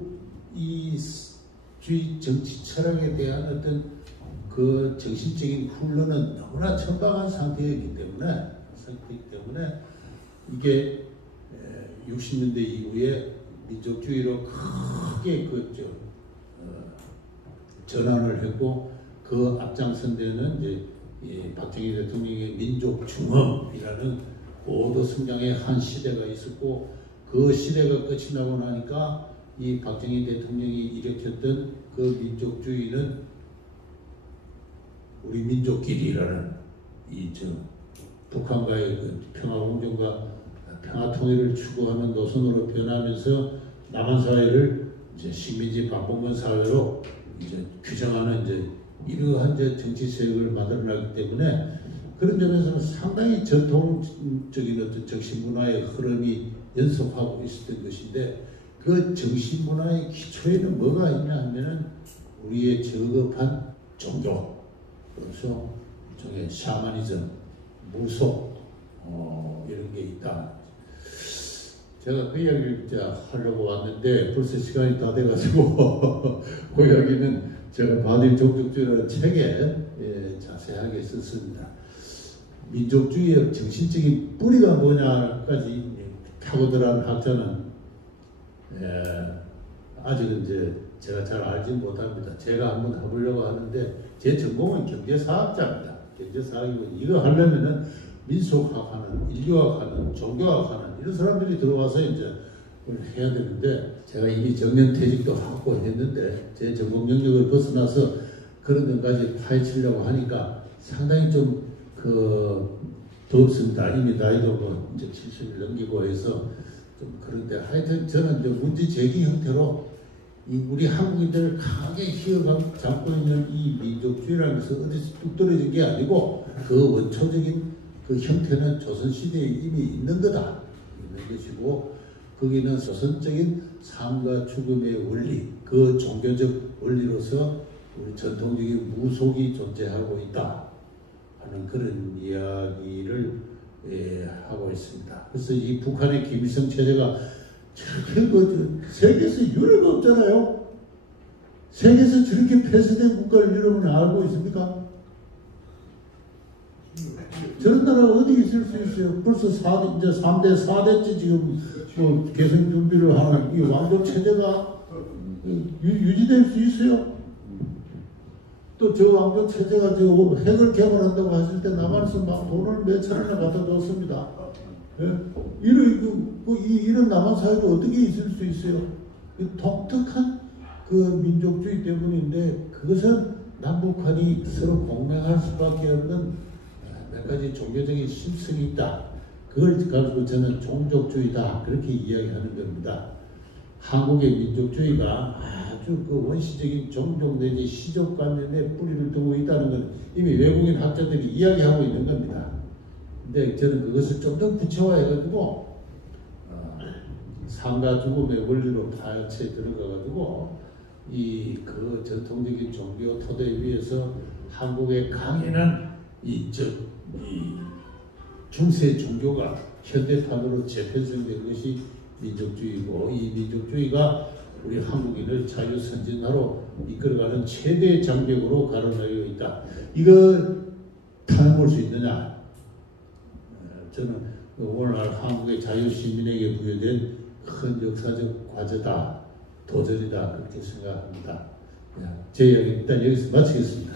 정치 철학에 대한 어떤 그 정신적인 훈련은 너무나 천박한 상태이기 때문에 이게 60년대 이후에 민족주의로 크게 전환을 했고 그 앞장선 데는 이제 박정희 대통령의 민족중흥이라는 고도 성장의 한 시대가 있었고 그 시대가 끝이 나고 나니까 이 박정희 대통령이 일으켰던 그 민족주의는 우리 민족끼리라는 북한과의 그 평화공존과 평화통일을 추구하는 노선으로 변하면서 남한 사회를 이제 식민지 반봉건 사회로 이제 규정하는 이러한 정치 세력을 만들어내기 때문에 그런 점에서는 상당히 전통적인 어떤 정신문화의 흐름이 연속하고 있었던 것인데 그 정신문화의 기초에는 뭐가 있냐 하면은 우리의 저급한 종교, 그래서 일종의 샤머니즘, 무속 이런 게 있다. 제가 그 이야기를 하려고 왔는데 벌써 시간이 다 돼가지고 그 이야기는 제가 반일 종족주의라는 책에 자세하게 썼습니다. 민족주의의 정신적인 뿌리가 뭐냐까지 파고들한 학자는 아직은 제가 잘 알지 못합니다. 제가 한번 해보려고 하는데 제 전공은 경제사학자입니다. 경제사학이고 이거 하려면은 민속학하는, 인류학하는, 종교학하는 이런 사람들이 들어와서 이제 해야 되는데 제가 이미 정년퇴직도 하고 했는데 제 전공 영역을 벗어나서 그런 것까지 파헤치려고 하니까 상당히 좀 덥습니다. 이미 나이도 이제 70을 넘기고 해서 좀 그런데 하여튼 저는 이제 문제 제기 형태로 우리 한국인들을 강하게 휘어잡고 있는 이 민족주의라는 것은 어디서 뚝 떨어진 게 아니고 그 원초적인 그 형태는 조선시대에 이미 있는 거다. 있는 것이고 거기는 조선적인 삶과 죽음의 원리, 그 종교적 원리로서 우리 전통적인 무속이 존재하고 있다 하는 그런 이야기를 하고 있습니다. 그래서 이 북한의 김일성 체제가 저렇게 세계에서 유례가 없잖아요. 세계에서 저렇게 폐쇄된 국가를 여러분 알고 있습니까? 저런 나라가 어디 있을 수 있어요? 벌써 이제 3대, 4대째 지금 개성 준비를 하는 이 왕조 체제가 유지될 수 있어요? 또 저 왕조 체제가 핵을 개발한다고 하실 때 남한에서 막 돈을 몇천원이나 갖다 줬습니다. 예? 이런 남한 사회가 어떻게 있을 수 있어요? 독특한 그 민족주의 때문인데 그것은 남북한이 서로 공명할 수밖에 없는 몇 가지 종교적인 심성이 있다. 그걸 가지고 저는 종족주의다 그렇게 이야기하는 겁니다. 한국의 민족주의가 아주 그 원시적인 종족 내지 시족관념에 뿌리를 두고 있다는 건 이미 외국인 학자들이 이야기하고 있는 겁니다. 근데 저는 그것을 좀 더 구체화해가지고 삶과 죽음의 원리로 파헤쳐 들어가가지고 그 전통적인 종교 토대 위에서 한국의 강인한 이 중세 종교가 현대판으로 재편성된 것이 민족주의고 이 민족주의가 우리 한국인을 자유선진화로 이끌어가는 최대 장벽으로 가로놓여 있다. 이거 타협할 수 있느냐? 저는 오늘날 한국의 자유시민에게 부여된 큰 역사적 과제다, 도전이다 그렇게 생각합니다. 제 이야기 일단 여기서 마치겠습니다.